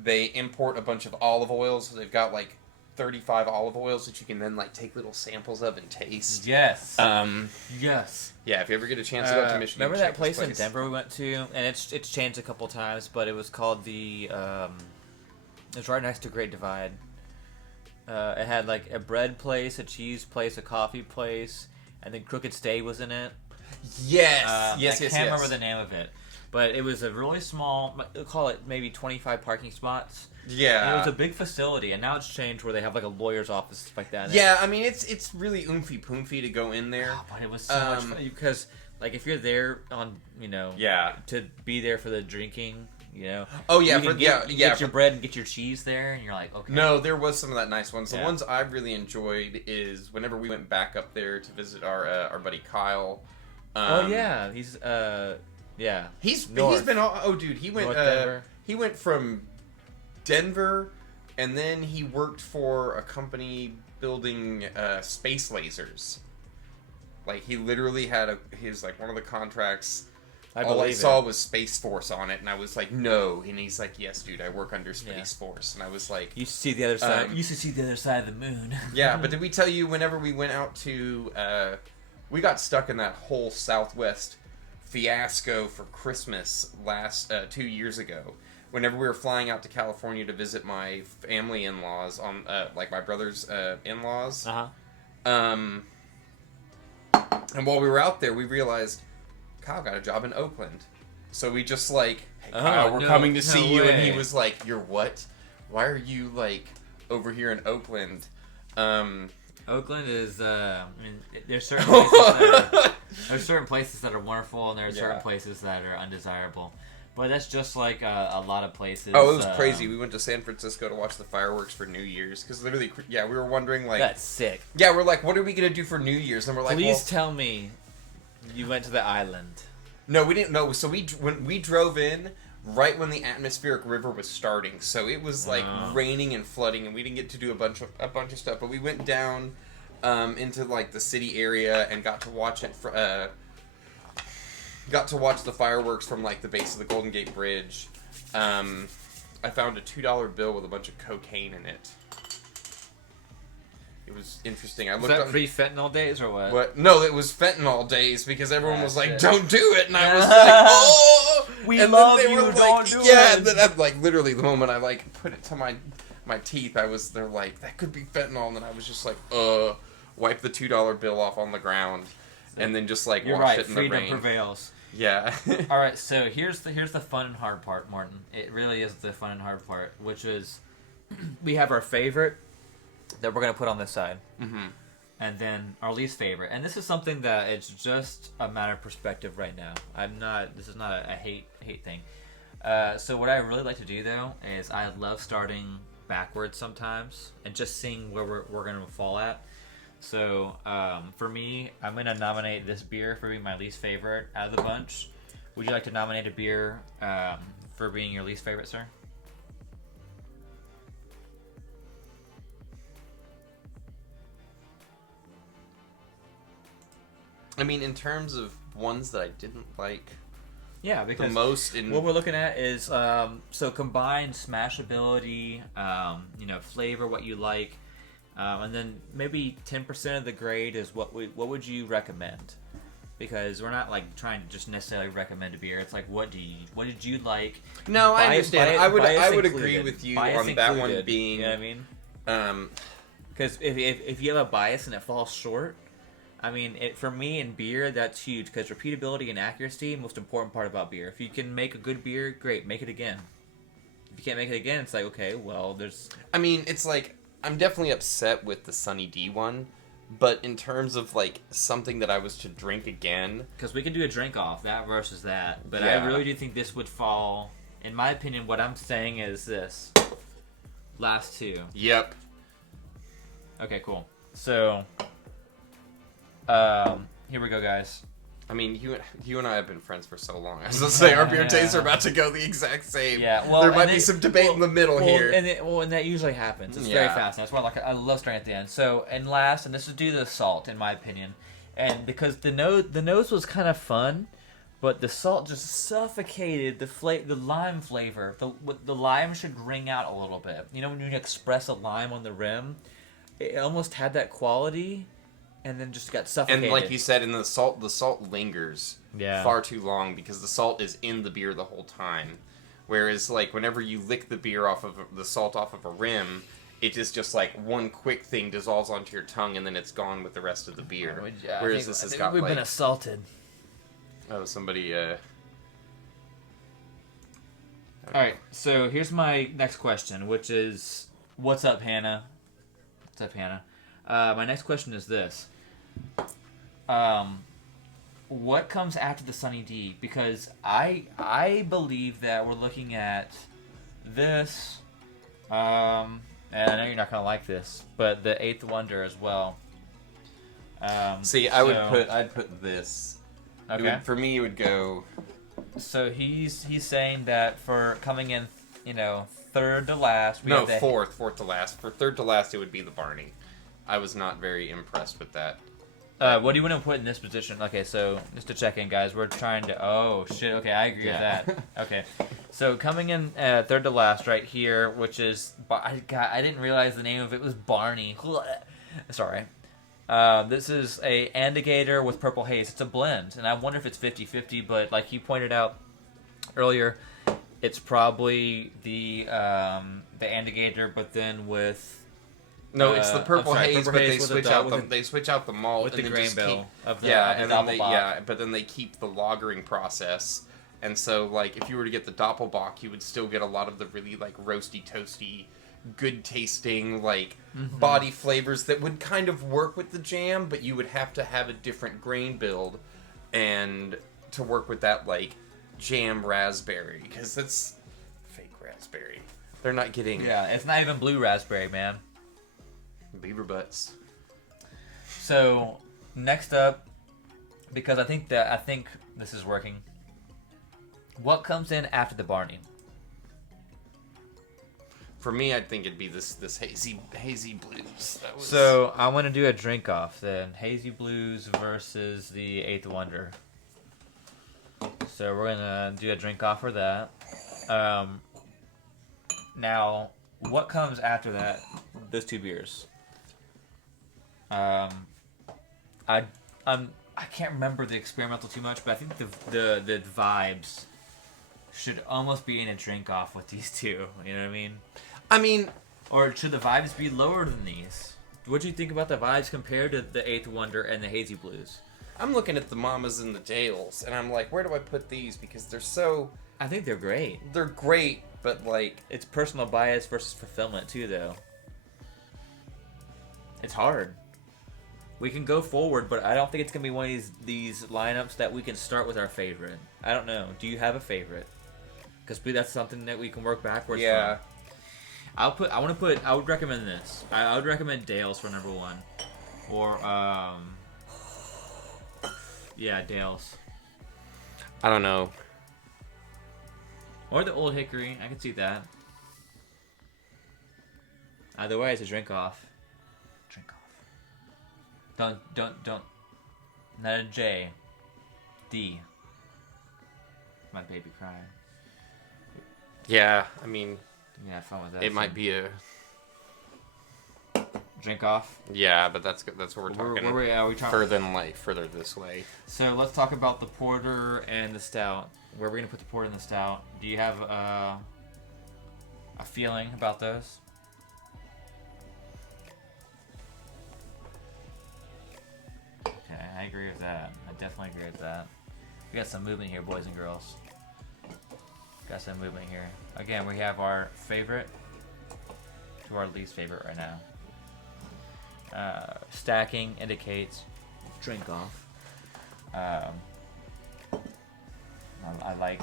They import a bunch of olive oils, so they've got like 35 olive oils that you can then like take little samples of and taste. Yes. Yes. Yeah, if you ever get a chance to go to Michigan, remember that check this place in Denver we went to, and it's changed a couple times, but it was called the it's right next to Great Divide. It had like a bread place, a cheese place, a coffee place, and then Crooked Stay was in it. Yes. I can't remember the name of it, but it was a really small, we'll call it maybe 25 parking spots. Yeah. And it was a big facility, and now it's changed where they have like a lawyer's office, stuff like that. Yeah, I mean it's really oomphy-poofy to go in there. Oh, but it was so much fun because like if you're there on to be there for the drinking. You know. Oh yeah, you can get your bread and get your cheese there, and you're like, okay. No, there was some of that nice ones. The ones I really enjoyed is whenever we went back up there to visit our buddy Kyle. He's been dude, he went he went from Denver, and then he worked for a company building space lasers. Like he literally had his like one of the contracts. All I saw was Space Force on it, and I was like, no. And he's like, yes, dude, I work under Space Force. And I was like... You used to see the other side. You used to see the other side of the moon. Yeah, but did we tell you whenever we went out to... we got stuck in that whole Southwest fiasco for Christmas 2 years ago. Whenever we were flying out to California to visit my family in-laws, on like my brother's in-laws. Uh-huh. And while we were out there, we realized... Kyle got a job in Oakland. So we just like, hey Kyle, we're coming to see you. And he was like, you're what? Why are you like over here in Oakland? Oakland is, I mean, there's certain places that are wonderful, and there's certain places that are undesirable. But that's just like a lot of places. Oh, it was crazy. We went to San Francisco to watch the fireworks for New Year's. Because literally, we were wondering like... That's sick. Yeah, we're like, what are we going to do for New Year's? And we're like, please tell me... You went to the island. No, we didn't know. So when we drove in right when the atmospheric river was starting, so it was like raining and flooding, and we didn't get to do a bunch of stuff. But we went down into like the city area and got to watch it. got to watch the fireworks from like the base of the Golden Gate Bridge. I found a $2 bill with a bunch of cocaine in it. It was interesting. I Was looked that on pre-fentanyl days or what? what? No, it was fentanyl days because everyone Ah, was like, shit. "Don't do it," and I was like, "Oh, We and love then they you, were don't like, do yeah, it. and then I, like literally the moment I like put it to my teeth, they're like, "That could be fentanyl," and then I was just like, wipe the $2 bill off on the ground, and then just like You're wash right. it in Freedom the rain. prevails. Yeah. All right, so here's the fun and hard part, Morton. It really is the fun and hard part, which is we have our favorite that we're gonna put on this side, and then our least favorite. And this is something that it's just a matter of perspective right now. This is not a hate thing. So what I really like to do though is I love starting backwards sometimes and just seeing where we're gonna fall at. So, for me, I'm going to nominate this beer for being my least favorite out of the bunch. Would you like to nominate a beer for being your least favorite, sir? I mean, in terms of ones that I didn't like Yeah, the because most, what we're looking at is, so combine smashability, flavor, what you like, and then maybe 10% of the grade is what would you recommend? Because we're not like trying to just necessarily recommend a beer. It's like what did you like? No, I understand. I would agree included. with you Bias on that one included, being. You know what I mean? Because if you have a bias and it falls short, I mean, for me in beer, that's huge. Because repeatability and accuracy, most important part about beer. If you can make a good beer, great, make it again. If you can't make it again, it's like, okay, well, there's. I mean, it's like I'm definitely upset with the Sunny D one, but in terms of like something that I was to drink again, Because we could do a drink off that versus that, but Yeah. I really do think this would fall. In my opinion, what I'm saying is this: last two. yep. Okay, cool. So, here we go, guys. I mean, you and I have been friends for so long. I was gonna say our beer tastes are about to go the exact same. Yeah, well, there might and be then- some debate in the middle here. And that usually happens. It's very Yeah. fast. That's why I love starting at the end. So, and last, and this is due to the salt, in my opinion, and because the nose was kind of fun, but the salt just suffocated the lime flavor. The lime should ring out a little bit. You know, when you express a lime on the rim, it almost had that quality, and then just got suffocated. And like you said, in the salt lingers far too long because the salt is in the beer the whole time. Whereas, like, whenever you lick the beer off of the salt off of a rim, it is just like one quick thing dissolves onto your tongue and then it's gone with the rest of the beer. Whereas this has got we've like been assaulted. somebody. All right, so here's my next question, which is, what's up, Hannah? What's up, Hannah? My next question is this. What comes after the Sunny D? Because I believe that we're looking at this, and I know you're not gonna like this, but the Eighth Wonder as well. See, I'd put this. Okay. For me, it would go. So he's saying that for coming in, third to last. We have the, fourth to last. For third to last, it would be the Barney. I was not very impressed with that. What do you want to put in this position? Okay, so just to check in, guys, we're trying to. Oh shit. Okay, I agree with that. Okay, so coming in third to last right here, which is I didn't realize the name of it was Barney. Sorry. This is a Andigator with Purple Haze. It's a blend, and I wonder if it's 50-50, but like you pointed out earlier, it's probably the Andigator, but then with No, it's the Purple Haze, Purple but Haze they switch out the malt with and the then grain just bill keep, of the and then they, Doppelbock. but then they keep the lagering process. And so, like, if you were to get the Doppelbock, you would still get a lot of the really, like, roasty, toasty, good-tasting, like, body flavors that would kind of work with the jam, but you would have to have a different grain build and to work with that, like, jam raspberry, because that's fake raspberry. They're not getting Yeah, it's not even blue raspberry, man. beaver butts. So next up, because I think this is working. What comes in after the Barney? For me, I think it'd be this hazy blues. That was... So I want to do a drink off then. Hazy Blues versus the Eighth Wonder. So we're gonna do a drink off for that. Now, what comes after that? Those 2 beers. I can't remember the experimental too much, but I think the vibes should almost be in a drink off with these 2. You know what I mean? I mean, or should the vibes be lower than these? What do you think about the vibes compared to the Eighth Wonder and the Hazy Blues? I'm looking at the Mamas and the Dales, and I'm like, where do I put these? Because they're so... I think they're great. They're great, but like... It's personal bias versus fulfillment too, though. It's hard. We can go forward, but I don't think it's gonna be one of these lineups that we can start with our favorite. I don't know. Do you have a favorite? Because that's something that we can work backwards Yeah. from. I would recommend this. I would recommend Dale's for number 1. Or, yeah, Dale's. I don't know. Or the Old Hickory. I can see that. Either way, it's a drink off. Drink off. Don't. Not a J. D. My baby crying. Yeah, I mean... Yeah, have fun with that. It might be a... Drink off? Yeah, but that's what we're talking are we further this way. So let's talk about the porter and the stout. Where are we going to put the porter and the stout? Do you have a feeling about those? Okay, I agree with that. I definitely agree with that. We got some movement here, boys and girls. Got some movement here. Again, we have our favorite to our least favorite right now. Stacking indicates drink off. I like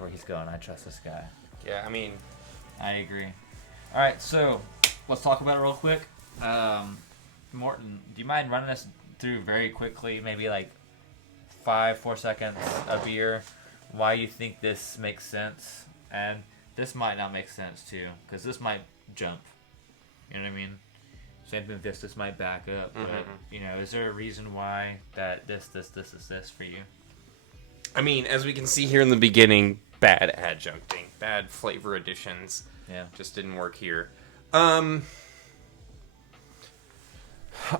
where he's going. I trust this guy. Yeah, I mean... I agree. All right, so let's talk about it real quick. Morton, do you mind running us through very quickly, maybe like 4 seconds, a beer, why you think this makes sense? And this might not make sense too, because this might jump. You know what I mean? Same thing with this might back up, but you know, is there a reason why that this is for you? I mean, as we can see here in the beginning, bad adjuncting, bad flavor additions. Yeah. Just didn't work here.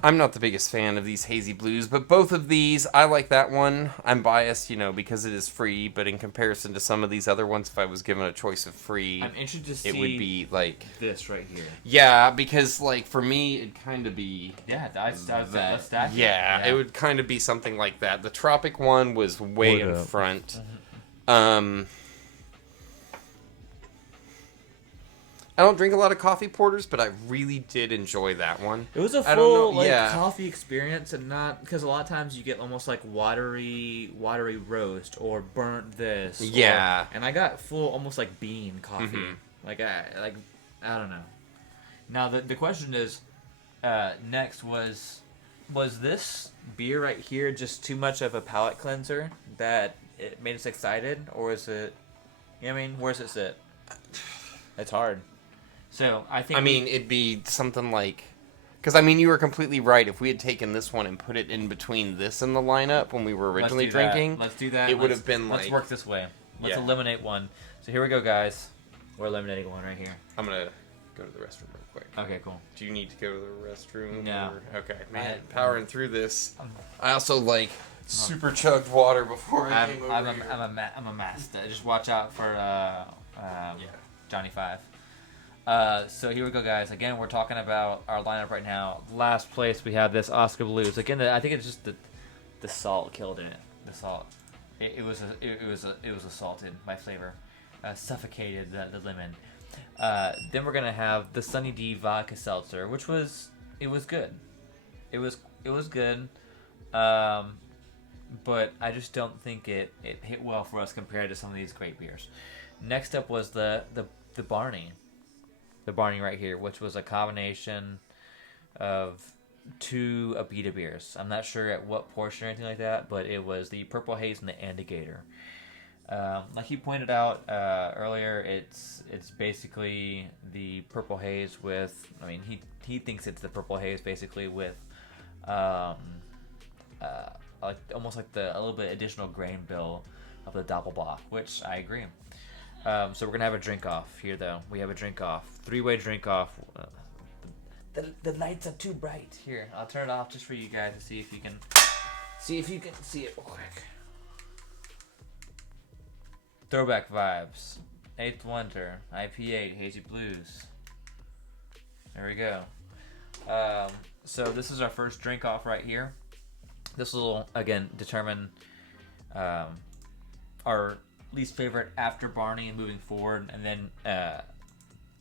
I'm not the biggest fan of these hazy blues, but both of these, I like that one. I'm biased, because it is free, but in comparison to some of these other ones, if I was given a choice of free, I'm interested to see it would be like this right here. Yeah, because like for me, it'd kind of be let's stack it. Yeah, it would kind of be something like that. The Tropic one was way in front. I don't drink a lot of coffee porters, but I really did enjoy that one. It was a full coffee experience, and not because a lot of times you get almost like watery roast or burnt this. Yeah, and I got full almost like bean coffee. I don't know. Now the question is, next was this beer right here just too much of a palate cleanser that it made us excited, or is it? Where does it sit? It's hard. So I think. It'd be something like, because you were completely right. If we had taken this one and put it in between this and the lineup when we were originally drinking, let's do that. It would have been let's work this way. Let's eliminate one. So here we go, guys. We're eliminating one right here. I'm gonna go to the restroom real quick. Okay, cool. Do you need to go to the restroom? No. Okay, man. Powering through this. I also super chugged water before I came over here. I'm a master. Just watch out for Johnny Five. So here we go, guys. Again, we're talking about our lineup right now. Last place, we have this Oscar Blues. Again, I think it's just the salt killed in it. The salt. It was assaulted by flavor. Suffocated the lemon. Then we're gonna have the Sunny D vodka seltzer, which was good. It was good. But I just don't think it hit well for us compared to some of these great beers. Next up was the Barney. The Barney right here, which was a combination of 2 Abita beers. I'm not sure at what portion or anything like that, but it was the Purple Haze and the Andigator. Like he pointed out earlier, it's basically the Purple Haze with, he thinks it's the Purple Haze basically with almost like a little bit additional grain bill of the Doppelbock, which I agree. So we're gonna have a drink off here, though. We have a drink off, 3-way drink off. The lights are too bright. Here, I'll turn it off just for you guys to see if you can see it real quick. Throwback Vibes, Eighth Wonder, IP8, Hazy Blues. There we go. So this is our first drink off right here. This will again determine our least favorite after Barney and moving forward, and then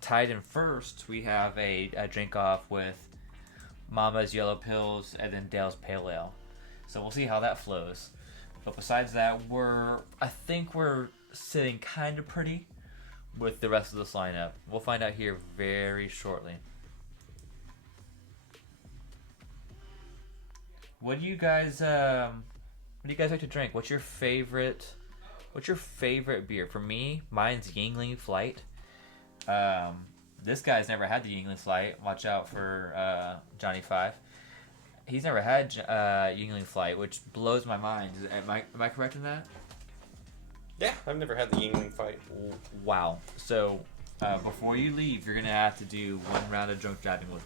tied in first we have a drink off with Mama's Yellow Pills and then Dale's Pale Ale. So we'll see how that flows. But besides that, I think we're sitting kind of pretty with the rest of this lineup. We'll find out here very shortly. What do you guys like to drink? What's your favorite beer? For me, mine's Yingling Flight. This guy's never had the Yingling Flight. Watch out for Johnny Five. He's never had Yingling Flight, which blows my mind. Am I correct in that? Yeah, I've never had the Yingling Fight. Wow. So before you leave, you're gonna have to do one round of drunk driving with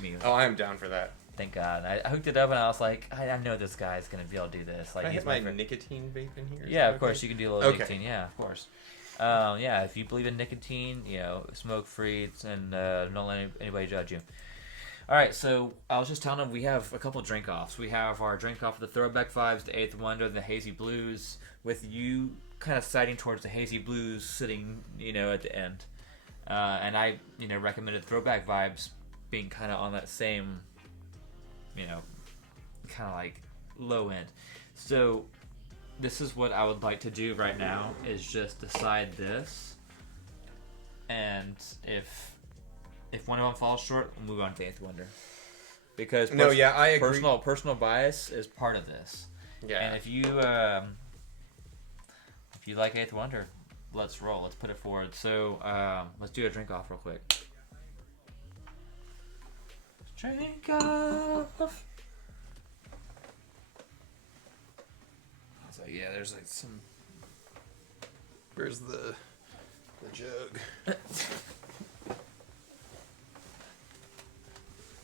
me. Oh, I am down for that. Thank God. I hooked it up and I was like, I know this guy's gonna be able to do this. Like, Can I he's hit my friend. nicotine vape in here? Yeah, of course you can do a little Okay. nicotine. Yeah, of course. Yeah, if you believe in nicotine, smoke free and don't let anybody judge you. All right, so I was just telling him we have a couple drink offs. We have our drink off of the Throwback Vibes, the Eighth Wonder, the Hazy Blues, with you kind of siding towards the Hazy Blues, sitting at the end. And I recommended Throwback Vibes being kind of on that same kind of like low end. So this is what I would like to do right now, is just decide this, and if one of them falls short, we'll move on to Eighth Wonder, because I agree. Personal bias is part of this. Yeah. And if you like Eighth Wonder, let's roll. Let's put it forward. So let's do a drink off real quick. Drink off. So yeah, there's like some. Where's the jug?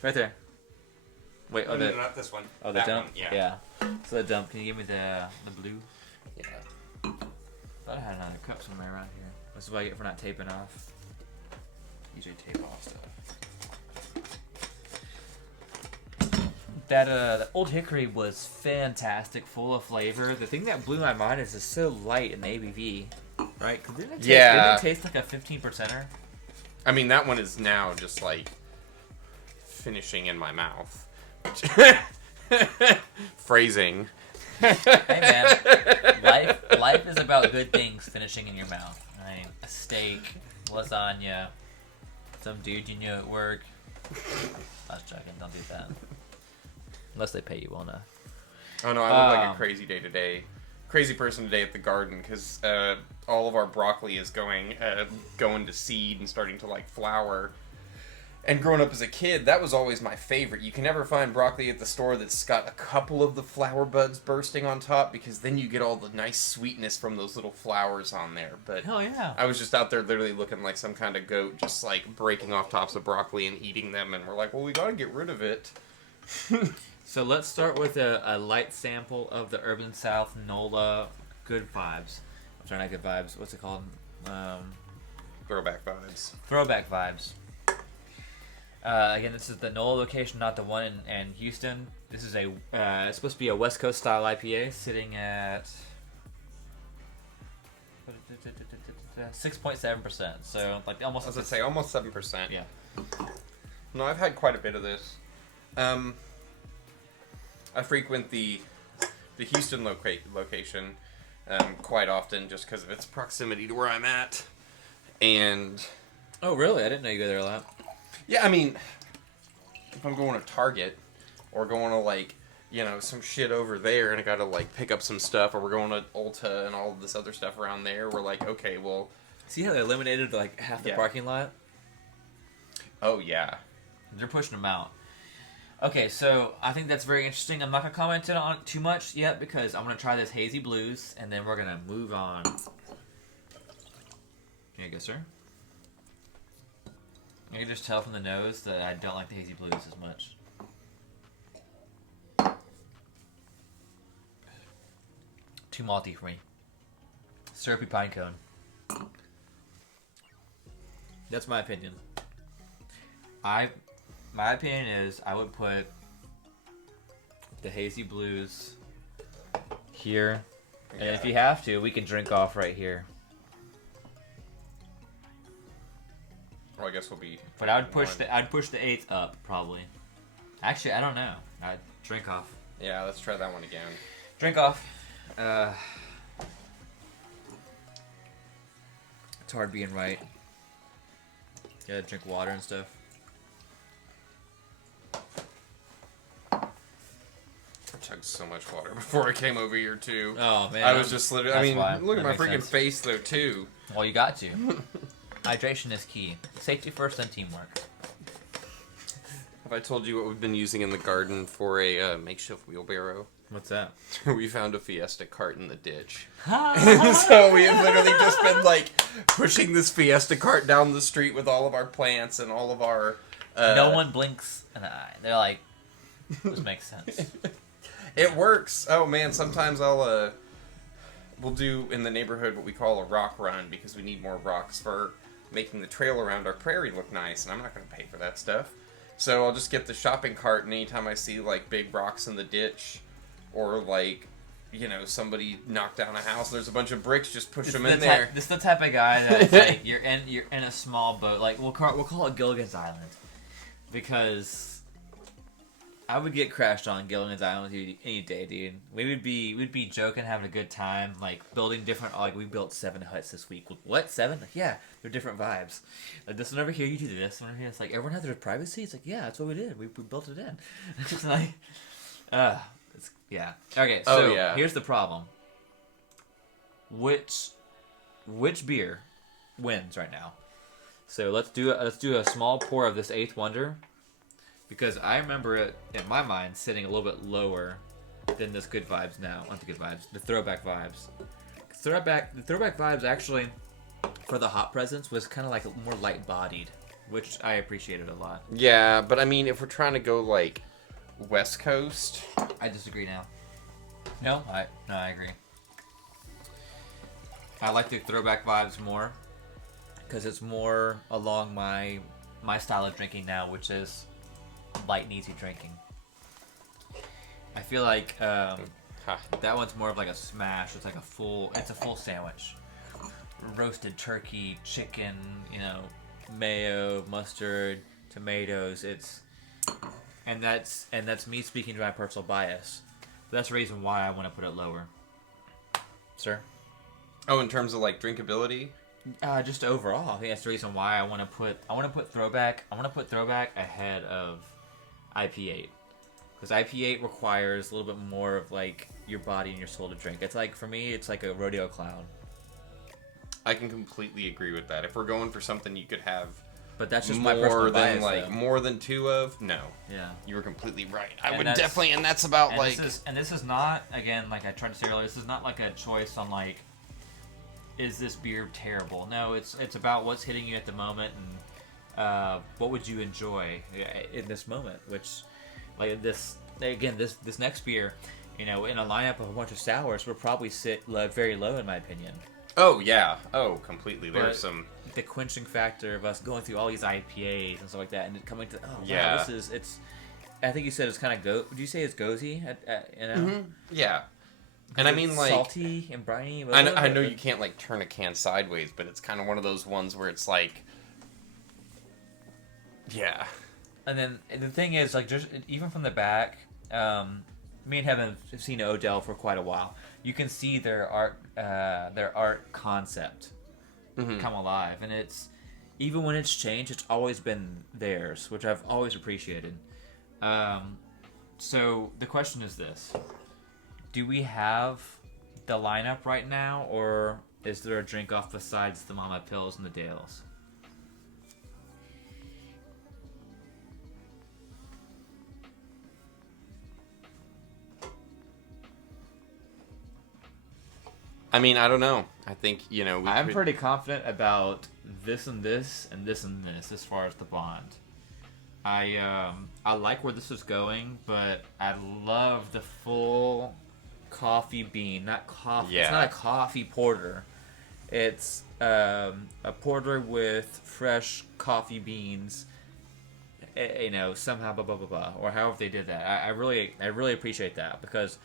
Right there. Wait, No, not this one. Oh, the That dump? one, yeah. So the dump, can you give me the blue? Yeah. Thought I had another cup somewhere around here. This is what I get for not taping off. Usually tape off stuff. That Old Hickory was fantastic, full of flavor. The thing that blew my mind is it's so light in the ABV, right? 'Cause didn't it taste like a 15%er? I mean, that one is now just like finishing in my mouth. Phrasing. Hey man, life is about good things finishing in your mouth. Right? A steak, lasagna, some dude you knew at work. I was joking, don't do that. Unless they pay you well enough. Oh no, I look like a crazy person today at the garden, because all of our broccoli is going to seed and starting to like flower. And growing up as a kid, that was always my favorite. You can never find broccoli at the store that's got a couple of the flower buds bursting on top, because then you get all the nice sweetness from those little flowers on there. But Hell yeah. I was just out there literally looking like some kind of goat, just like breaking off tops of broccoli and eating them, and we're like, well, we gotta get rid of it. So let's start with a light sample of the Urban South NOLA Good Vibes. I'm sorry, not Good Vibes. What's it called? Throwback vibes. Throwback Vibes. Again, this is the NOLA location, not the one in Houston. This is it's supposed to be a West Coast style IPA, sitting at 6.7%. So like almost. I was gonna say almost 7%. Yeah. No, I've had quite a bit of this. I frequent the Houston location quite often, just because of its proximity to where I'm at. And Oh, really? I didn't know you go there a lot. yeah, I mean, if I'm going to Target or going to like some shit over there, and I gotta like pick up some stuff, or we're going to Ulta and all of this other stuff around there, we're like, okay, well, See how they eliminated like half the Yeah. parking lot? oh yeah. They're pushing them out. Okay, so I think that's very interesting. I'm not gonna comment on it too much yet because I'm gonna try this hazy blues and then we're gonna move on. Here you go, sir. You can just tell from the nose that I don't like the hazy blues as much. Too malty for me. Syrupy pine cone. That's my opinion. My opinion is I would put the hazy blues here, and if you have to, we can drink off right here. Well, I guess we'll be. But I'd push the eighth up probably. Actually, I don't know. I'd drink off. Yeah, let's try that one again. Drink off. It's hard being right. Gotta drink water and stuff. I chugged so much water before I came over here too. Oh man, I was just literally. I mean, why. look at That my makes freaking sense. face though too. Well, you got to. Hydration is key. Safety first, then teamwork. Have I told you what we've been using in the garden for a makeshift wheelbarrow? What's that? We found a Fiesta cart in the ditch. So we have literally just been like pushing this Fiesta cart down the street with all of our plants and all of our. No one blinks an eye. They're like, this makes sense. It works. Oh man, sometimes we'll do in the neighborhood what we call a rock run because we need more rocks for making the trail around our prairie look nice, and I'm not going to pay for that stuff. So I'll just get the shopping cart, and anytime I see like big rocks in the ditch, or like, you know, somebody knocked down a house, there's a bunch of bricks, just push them in there. This is the type of guy that like, you're in a small boat. Like we'll call it Gilligan's Island, because I would get crashed on Gilligan's Island with you any day, dude. we'd be joking, having a good time, like building different. Like we built 7 huts this week. What, 7? Like, yeah, they're different vibes. Like this one over here, you do this one over here. It's like everyone has their privacy. It's like, yeah, that's what we did. We built it in. It's just like, yeah. Okay, so here's the problem. Which beer wins right now? So let's do a small pour of this 8th Wonder. Because I remember it, in my mind, sitting a little bit lower than this Good Vibes now. Not the Good Vibes, the Throwback Vibes. The Throwback Vibes actually, for the hop presence, was kind of like more light-bodied, which I appreciated a lot. Yeah, but I mean, if we're trying to go like West Coast, I disagree now. No, I agree. I like the Throwback Vibes more because it's more along my style of drinking now, which is light and easy drinking. I feel like that one's more of like a smash. It's like a full sandwich. Roasted turkey, chicken, mayo, mustard, tomatoes. And that's me speaking to my personal bias. But that's the reason why I want to put it lower. Sir? Oh, in terms of like drinkability? Just overall, I think that's the reason why I want to put Throwback ahead of IP8, because IP8 requires a little bit more of like your body and your soul to drink. It's like, for me, it's like a rodeo clown. I can completely agree with that. If we're going for something you could have, but that's just my personal bias, though. More than 2 of. No. Yeah. You were completely right. I would definitely, and that's about like. This is not, again, like I tried to say earlier. This is not like a choice on like, is this beer terrible? No, it's about what's hitting you at the moment and what would you enjoy in this moment. Which, like this next beer, in a lineup of a bunch of sours, would probably sit very low in my opinion. Oh yeah. Oh, completely. There's some the quenching factor of us going through all these IPAs and stuff like that, and coming to yeah. Wow, it's. I think you said it's kind of Would you say it's gozy? Mm-hmm. Yeah. And I mean, like, salty and briny. I know you can't like turn a can sideways, but it's kind of one of those ones where it's like, yeah. And then the thing is, like, just even from the back, me and Heaven have seen Odell for quite a while. You can see their art concept come alive, and it's even when it's changed, it's always been theirs, which I've always appreciated. So the question is this. Do we have the lineup right now, or is there a drink off besides the Mama Pills and the Dales? I mean, I don't know. I think, I'm pretty confident about this and this and this and this as far as the bond. I like where this is going, but I love the full coffee bean, not coffee. Yeah. It's not a coffee porter. It's a porter with fresh coffee beans. Somehow blah blah blah blah, or however they did that. I really appreciate that, because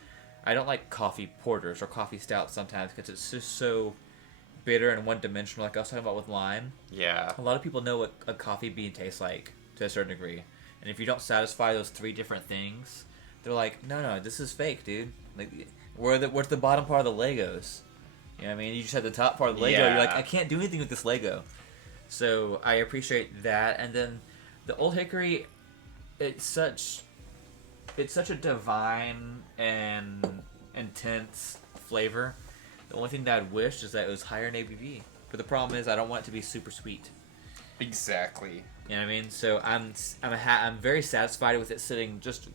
I don't like coffee porters or coffee stouts sometimes because it's just so bitter and one-dimensional, like I was talking about with lime. Yeah. A lot of people know what a coffee bean tastes like to a certain degree, and if you don't satisfy those 3 different things, they're like, no, this is fake, dude. Like, where's the bottom part of the Legos? You know what I mean? You just had the top part of the Lego. Yeah. You're like, I can't do anything with this Lego. So I appreciate that, and then the Old Hickory, it's such a divine and intense flavor. The only thing that I'd wish is that it was higher in ABV. But the problem is I don't want it to be super sweet. Exactly. You know what I mean? So I'm very satisfied with it sitting just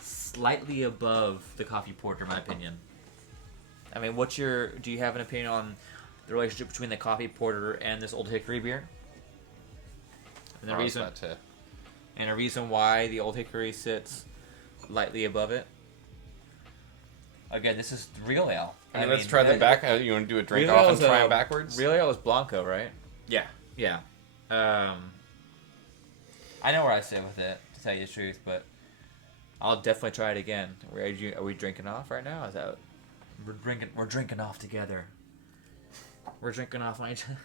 slightly above the coffee porter, in my opinion. I mean, do you have an opinion on the relationship between the coffee porter and this Old Hickory beer? And the reason why the Old Hickory sits lightly above it. Again, this is real ale. I mean, let's try them back. You want to do a drink off and try them backwards? Real ale is Blanco, right? Yeah. Yeah. I know where I sit with it, to tell you the truth, but I'll definitely try it again. Are we drinking off right now? Is that we're drinking off together? We're drinking off on each other.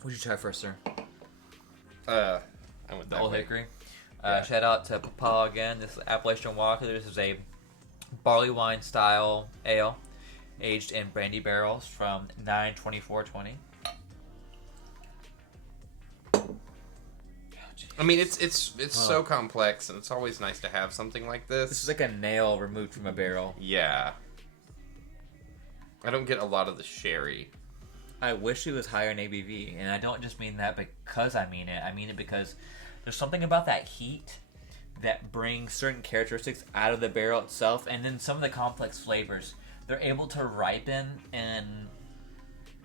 What'd you try first, sir? I went The that Old way. Hickory. Yeah. Shout out to Papa again. This is Appalachian Walker. This is a barley wine style ale, aged in brandy barrels from 9/24/20. I mean, it's so complex, and it's always nice to have something like this. This is like a nail removed from a barrel. Yeah. I don't get a lot of the sherry. I wish it was higher in ABV, and I don't just mean that because I mean it. I mean it because there's something about that heat that brings certain characteristics out of the barrel itself, and then some of the complex flavors, they're able to ripen in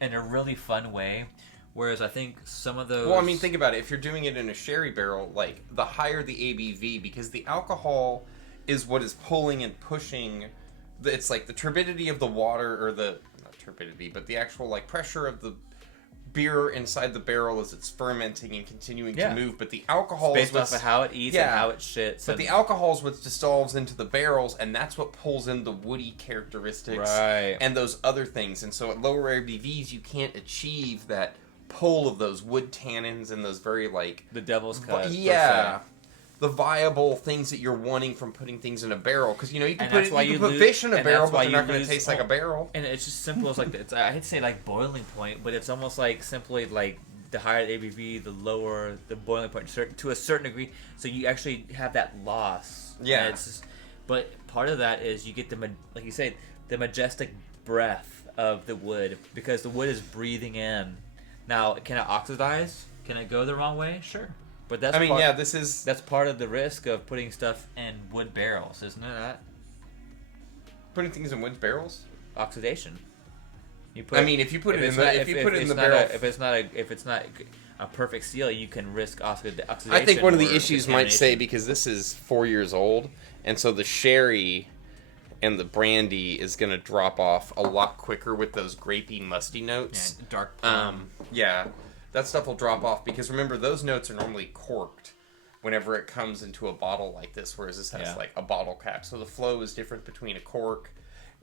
a really fun way. Whereas I think some of those... Well, I mean, think about it. If you're doing it in a sherry barrel, like, the higher the ABV, because the alcohol is what is pulling and pushing... It's like the turbidity of the water, or the... Not turbidity, but the actual, like, pressure of the beer inside the barrel as it's fermenting and continuing to move. But the alcohol is based off of how it eats and how it shits. But the alcohol is what dissolves into the barrels, and that's what pulls in the woody characteristics and those other things. And so at lower ABVs, you can't achieve that pull of those wood tannins and those very, like... The devil's cut. The viable things that you're wanting from putting things in a barrel. Because, you can put lose, fish in a barrel, but they're not going to lose, taste like a barrel. And it's just simple as, like, I hate to say, like, boiling point, but it's almost like simply, like, the higher the ABV, the lower the boiling point to a certain degree. So you actually have that loss. Yeah. And it's just, but part of that is you get like you say, the majestic breath of the wood, because the wood is breathing in. Now, can it oxidize? Can it go the wrong way? Sure. But that's that's part of the risk of putting stuff in wood barrels, isn't it? That? Putting things in wood barrels? Oxidation. If you put it in the barrel, if it's not a perfect seal, you can risk oxidation. I think one of the issues might say, because this is 4 years old, and so the sherry and the brandy is going to drop off a lot quicker with those grapey, musty notes. Yeah, dark plum. That stuff will drop off, because remember, those notes are normally corked whenever it comes into a bottle like this, whereas this has like a bottle cap. So the flow is different between a cork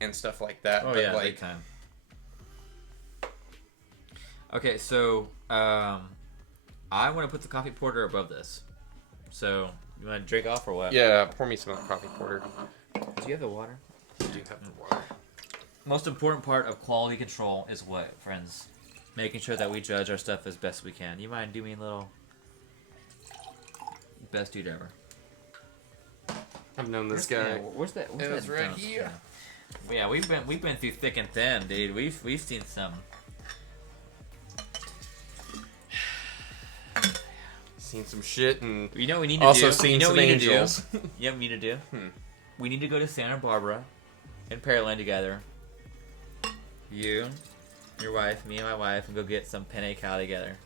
and stuff like that. Oh, but big time. Okay, so I want to put the coffee porter above this. So you want to drink off or what? Yeah, pour me some of the coffee porter. Do you have the water? I do have the water. Most important part of quality control is what, friends? Making sure that we judge our stuff as best we can. You mind doing me a little best dude ever? I've known this guy. Where's that? It was right here. Yeah, we've been through thick and thin, dude. We've seen some. Seen some shit, and you know what we need to also do? seen some angels. You know what we need to do? we need to go to Santa Barbara and Pearland together. You, your wife, me and my wife, and go get some penne cow together.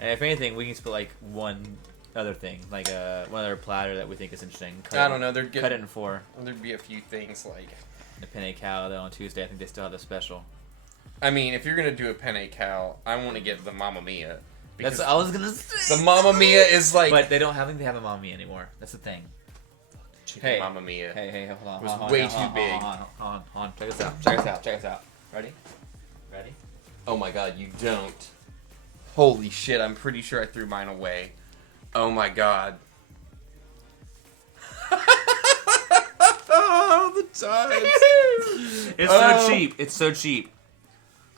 And if anything, we can split like one other thing, like one other platter that we think is interesting. I don't know. Cut it in 4. There'd be a few things like The penne cow though on Tuesday. I think they still have the special. I mean, if you're gonna do a penne cow, I want to get the Mamma Mia. That's what I was gonna say. The Mamma Mia is like. But they don't. I think they have a Mamma Mia anymore. That's the thing. Chicken Mamma Mia. Hey, hold on. It was hold on, way hold on, too big. Hold on. Check us out. Ready? Oh my god, you don't. Holy shit, I'm pretty sure I threw mine away. Oh my god. Oh, the times. It's so cheap.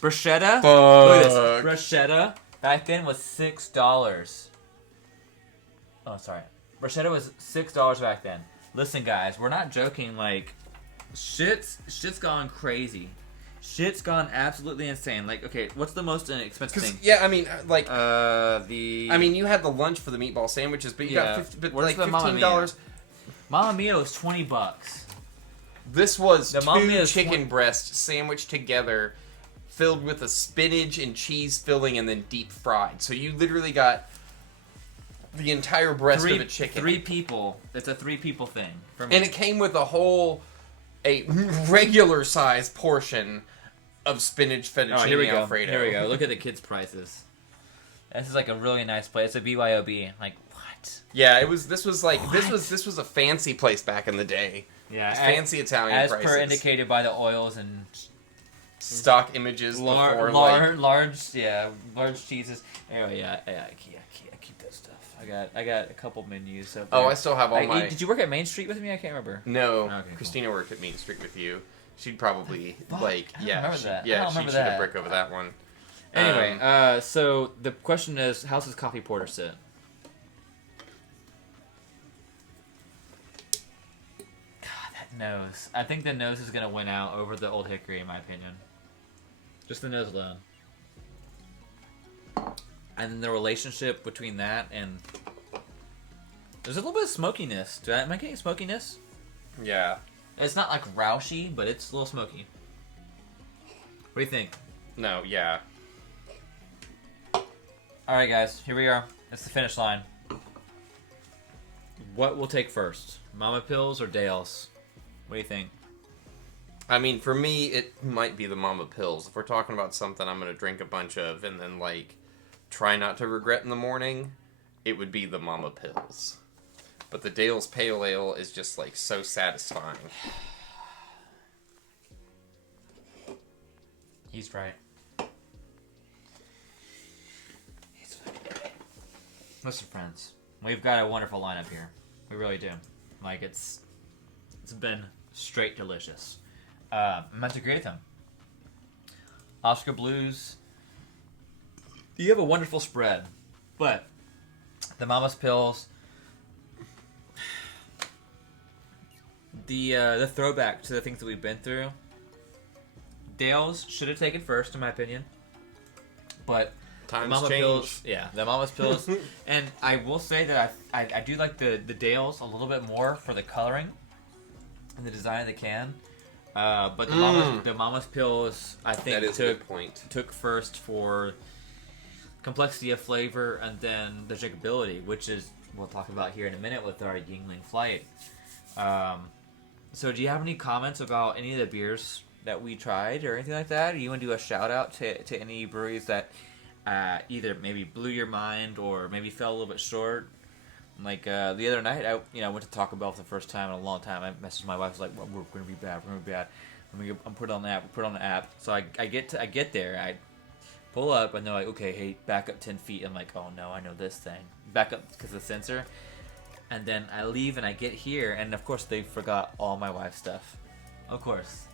Bruschetta. Fuck. Look at this. Bruschetta back then was $6. Oh, sorry. Bruschetta was $6 back then. Listen, guys, we're not joking. Like, shit's gone crazy. Shit's gone absolutely insane. Like, okay, what's the most expensive thing? Yeah, I mean, like, I mean, you had the lunch for the meatball sandwiches, but you got Where's the Mamma $15. Mamma Mia was $20. This was The Mamma Mia two is chicken breasts sandwiched together, filled with a spinach and cheese filling, and then deep fried. So you literally got the entire breast of a chicken. 3 people. It's a 3 people thing for me. And it came with a regular size portion of spinach fettuccine Alfredo. Here we go. Look at the kids' prices. This is like a really nice place. It's a BYOB. Like, what? Yeah, this was a fancy place back in the day. Yeah, fancy Italian as prices. per indicated by the oils and stock images before large cheeses. Anyway, I keep that stuff. I got a couple menus up there. Oh, I still have all my. Did you work at Main Street with me? I can't remember. No, Okay, Christina worked at Main Street with you. She'd probably I don't remember that. I Yeah, don't she'd remember shoot a that. brick over that one. Anyway, so the question is, how's this coffee porter sit? God, that nose. I think the nose is gonna win out over the Old Hickory, in my opinion. Just the nose alone. And then the relationship between that and there's a little bit of smokiness. Am I getting smokiness? Yeah. It's not like roushy, but it's a little smoky. What do you think? No, yeah. Alright guys, here we are. It's the finish line. What will take first? Mama Pills or Dale's? What do you think? I mean, for me, it might be the Mama Pills. If we're talking about something I'm going to drink a bunch of and then, like, try not to regret in the morning, it would be the Mama Pills. But the Dale's Pale Ale is just, like, so satisfying. He's right. Listen, friends, we've got a wonderful lineup here. We really do. Like, it's been straight delicious. I'm about to agree with him. Oscar Blues, you have a wonderful spread, but the Mama's Pills, the throwback to the things that we've been through. Dale's should have taken first, in my opinion, but Times Mama change. Pills, yeah, the Mama's Pills, and I will say that I do like the Dale's a little bit more for the coloring and the design of the can. But the Mama's Pills, I think, That is a good point. took first for complexity of flavor and then the drinkability, which is we'll talk about here in a minute with our Yingling Flight. So do you have any comments about any of the beers that we tried or anything like that? Or you want to do a shout out to any breweries that either maybe blew your mind or maybe fell a little bit short? Like the other night, I went to Taco Bell for the first time in a long time. I messaged my wife, I was like, well, "We're gonna be bad. We're gonna be bad." I'm put it on the app. Put it on the app. So I get there. I pull up, and they're like, "Okay, hey, back up 10 feet." I'm like, "Oh no, I know this thing." Back up because of the sensor. And then I leave, and I get here, and of course they forgot all my wife's stuff. Of course,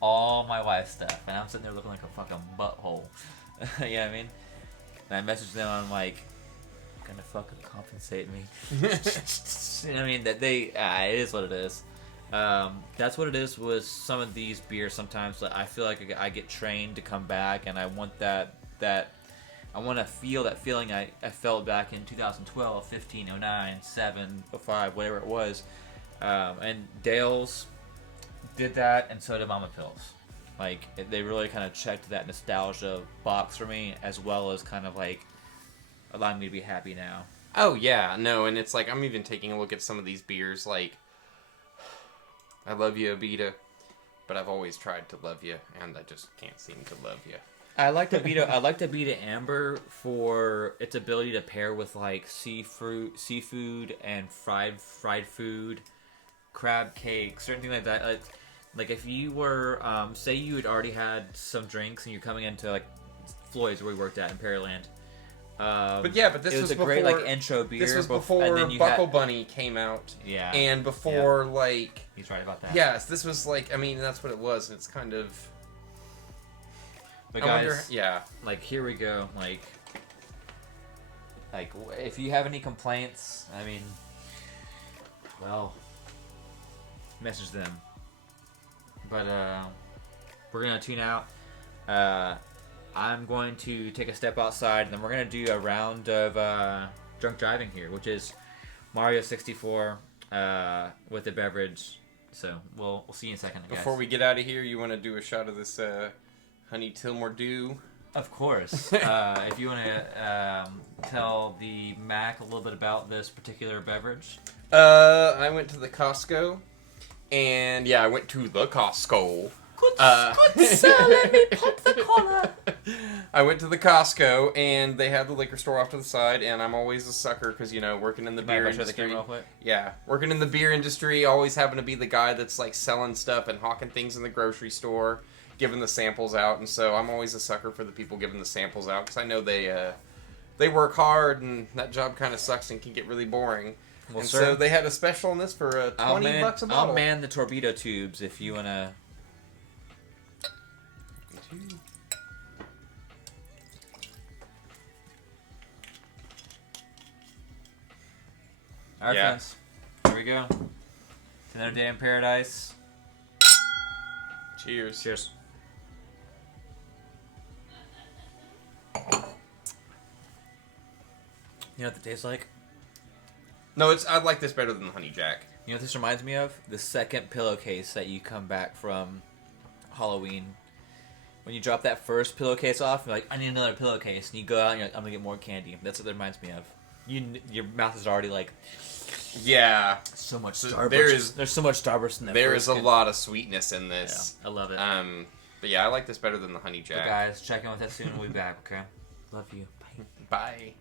all my wife's stuff, and I'm sitting there looking like a fucking butthole. You know what I mean? And I message them, I'm like, gonna fucking compensate me. You know what I mean? That it is what it is. That's what it is with some of these beers. Sometimes I feel like I get trained to come back, and I want that I want to feel that feeling I felt back in 2012, 15, 09, 7, 05, whatever it was. And Dale's did that, and so did Mama Pills. Like, they really kind of checked that nostalgia box for me, as well as kind of like allowing me to be happy now. Oh yeah, no, and it's like I'm even taking a look at some of these beers. Like, I love you, Abita, but I've always tried to love you, and I just can't seem to love you. I like Abita Amber for its ability to pair with like seafood and fried food, crab cake, certain things like that. Like if you were, say you had already had some drinks and you're coming into like Floyd's where we worked at in Pearland. But this was was a before, great like intro beer. This was and before then you Buckle had, Bunny came out. Yeah. And before like. He's right about that. Yes, this was like, I mean, that's what it was. And it's kind of. But I guys, wonder, yeah. Like here we go. Like if you have any complaints, I mean, well, message them. But we're gonna tune out. I'm going to take a step outside, and then we're gonna do a round of drunk driving here, which is Mario 64 with a beverage. So we'll see you in a second, guys. Before we get out of here, you want to do a shot of this Honey Tilmore Dew? Of course. If you want to tell the Mac a little bit about this particular beverage. I went to the Costco, and I went to the Costco. Good sir, let me pop the collar. I went to the Costco, and they had the liquor store off to the side, and I'm always a sucker because, working in the beer industry. Working in the beer industry, always having to be the guy that's like selling stuff and hawking things in the grocery store, giving the samples out, and so I'm always a sucker for the people giving the samples out because I know they work hard, and that job kind of sucks and can get really boring. Well, and sir, so they had a special on this for $20 a bottle. I'll man the torpedo tubes if you want to. Alright, friends. Here we go. It's another day in paradise. Cheers. Cheers. You know what it tastes like? No, I like this better than the Honey Jack. You know what this reminds me of? The second pillowcase that you come back from Halloween. When you drop that first pillowcase off, you're like, I need another pillowcase. And you go out and you're like, I'm going to get more candy. That's what that reminds me of. Your mouth is already like... Yeah. So much Starburst. There's so much Starburst in that. There is a lot of sweetness in this. Yeah, I love it. But yeah, I like this better than the Honey Jack. But guys, check in with us soon. We'll be back, okay? Love you. Bye. Bye.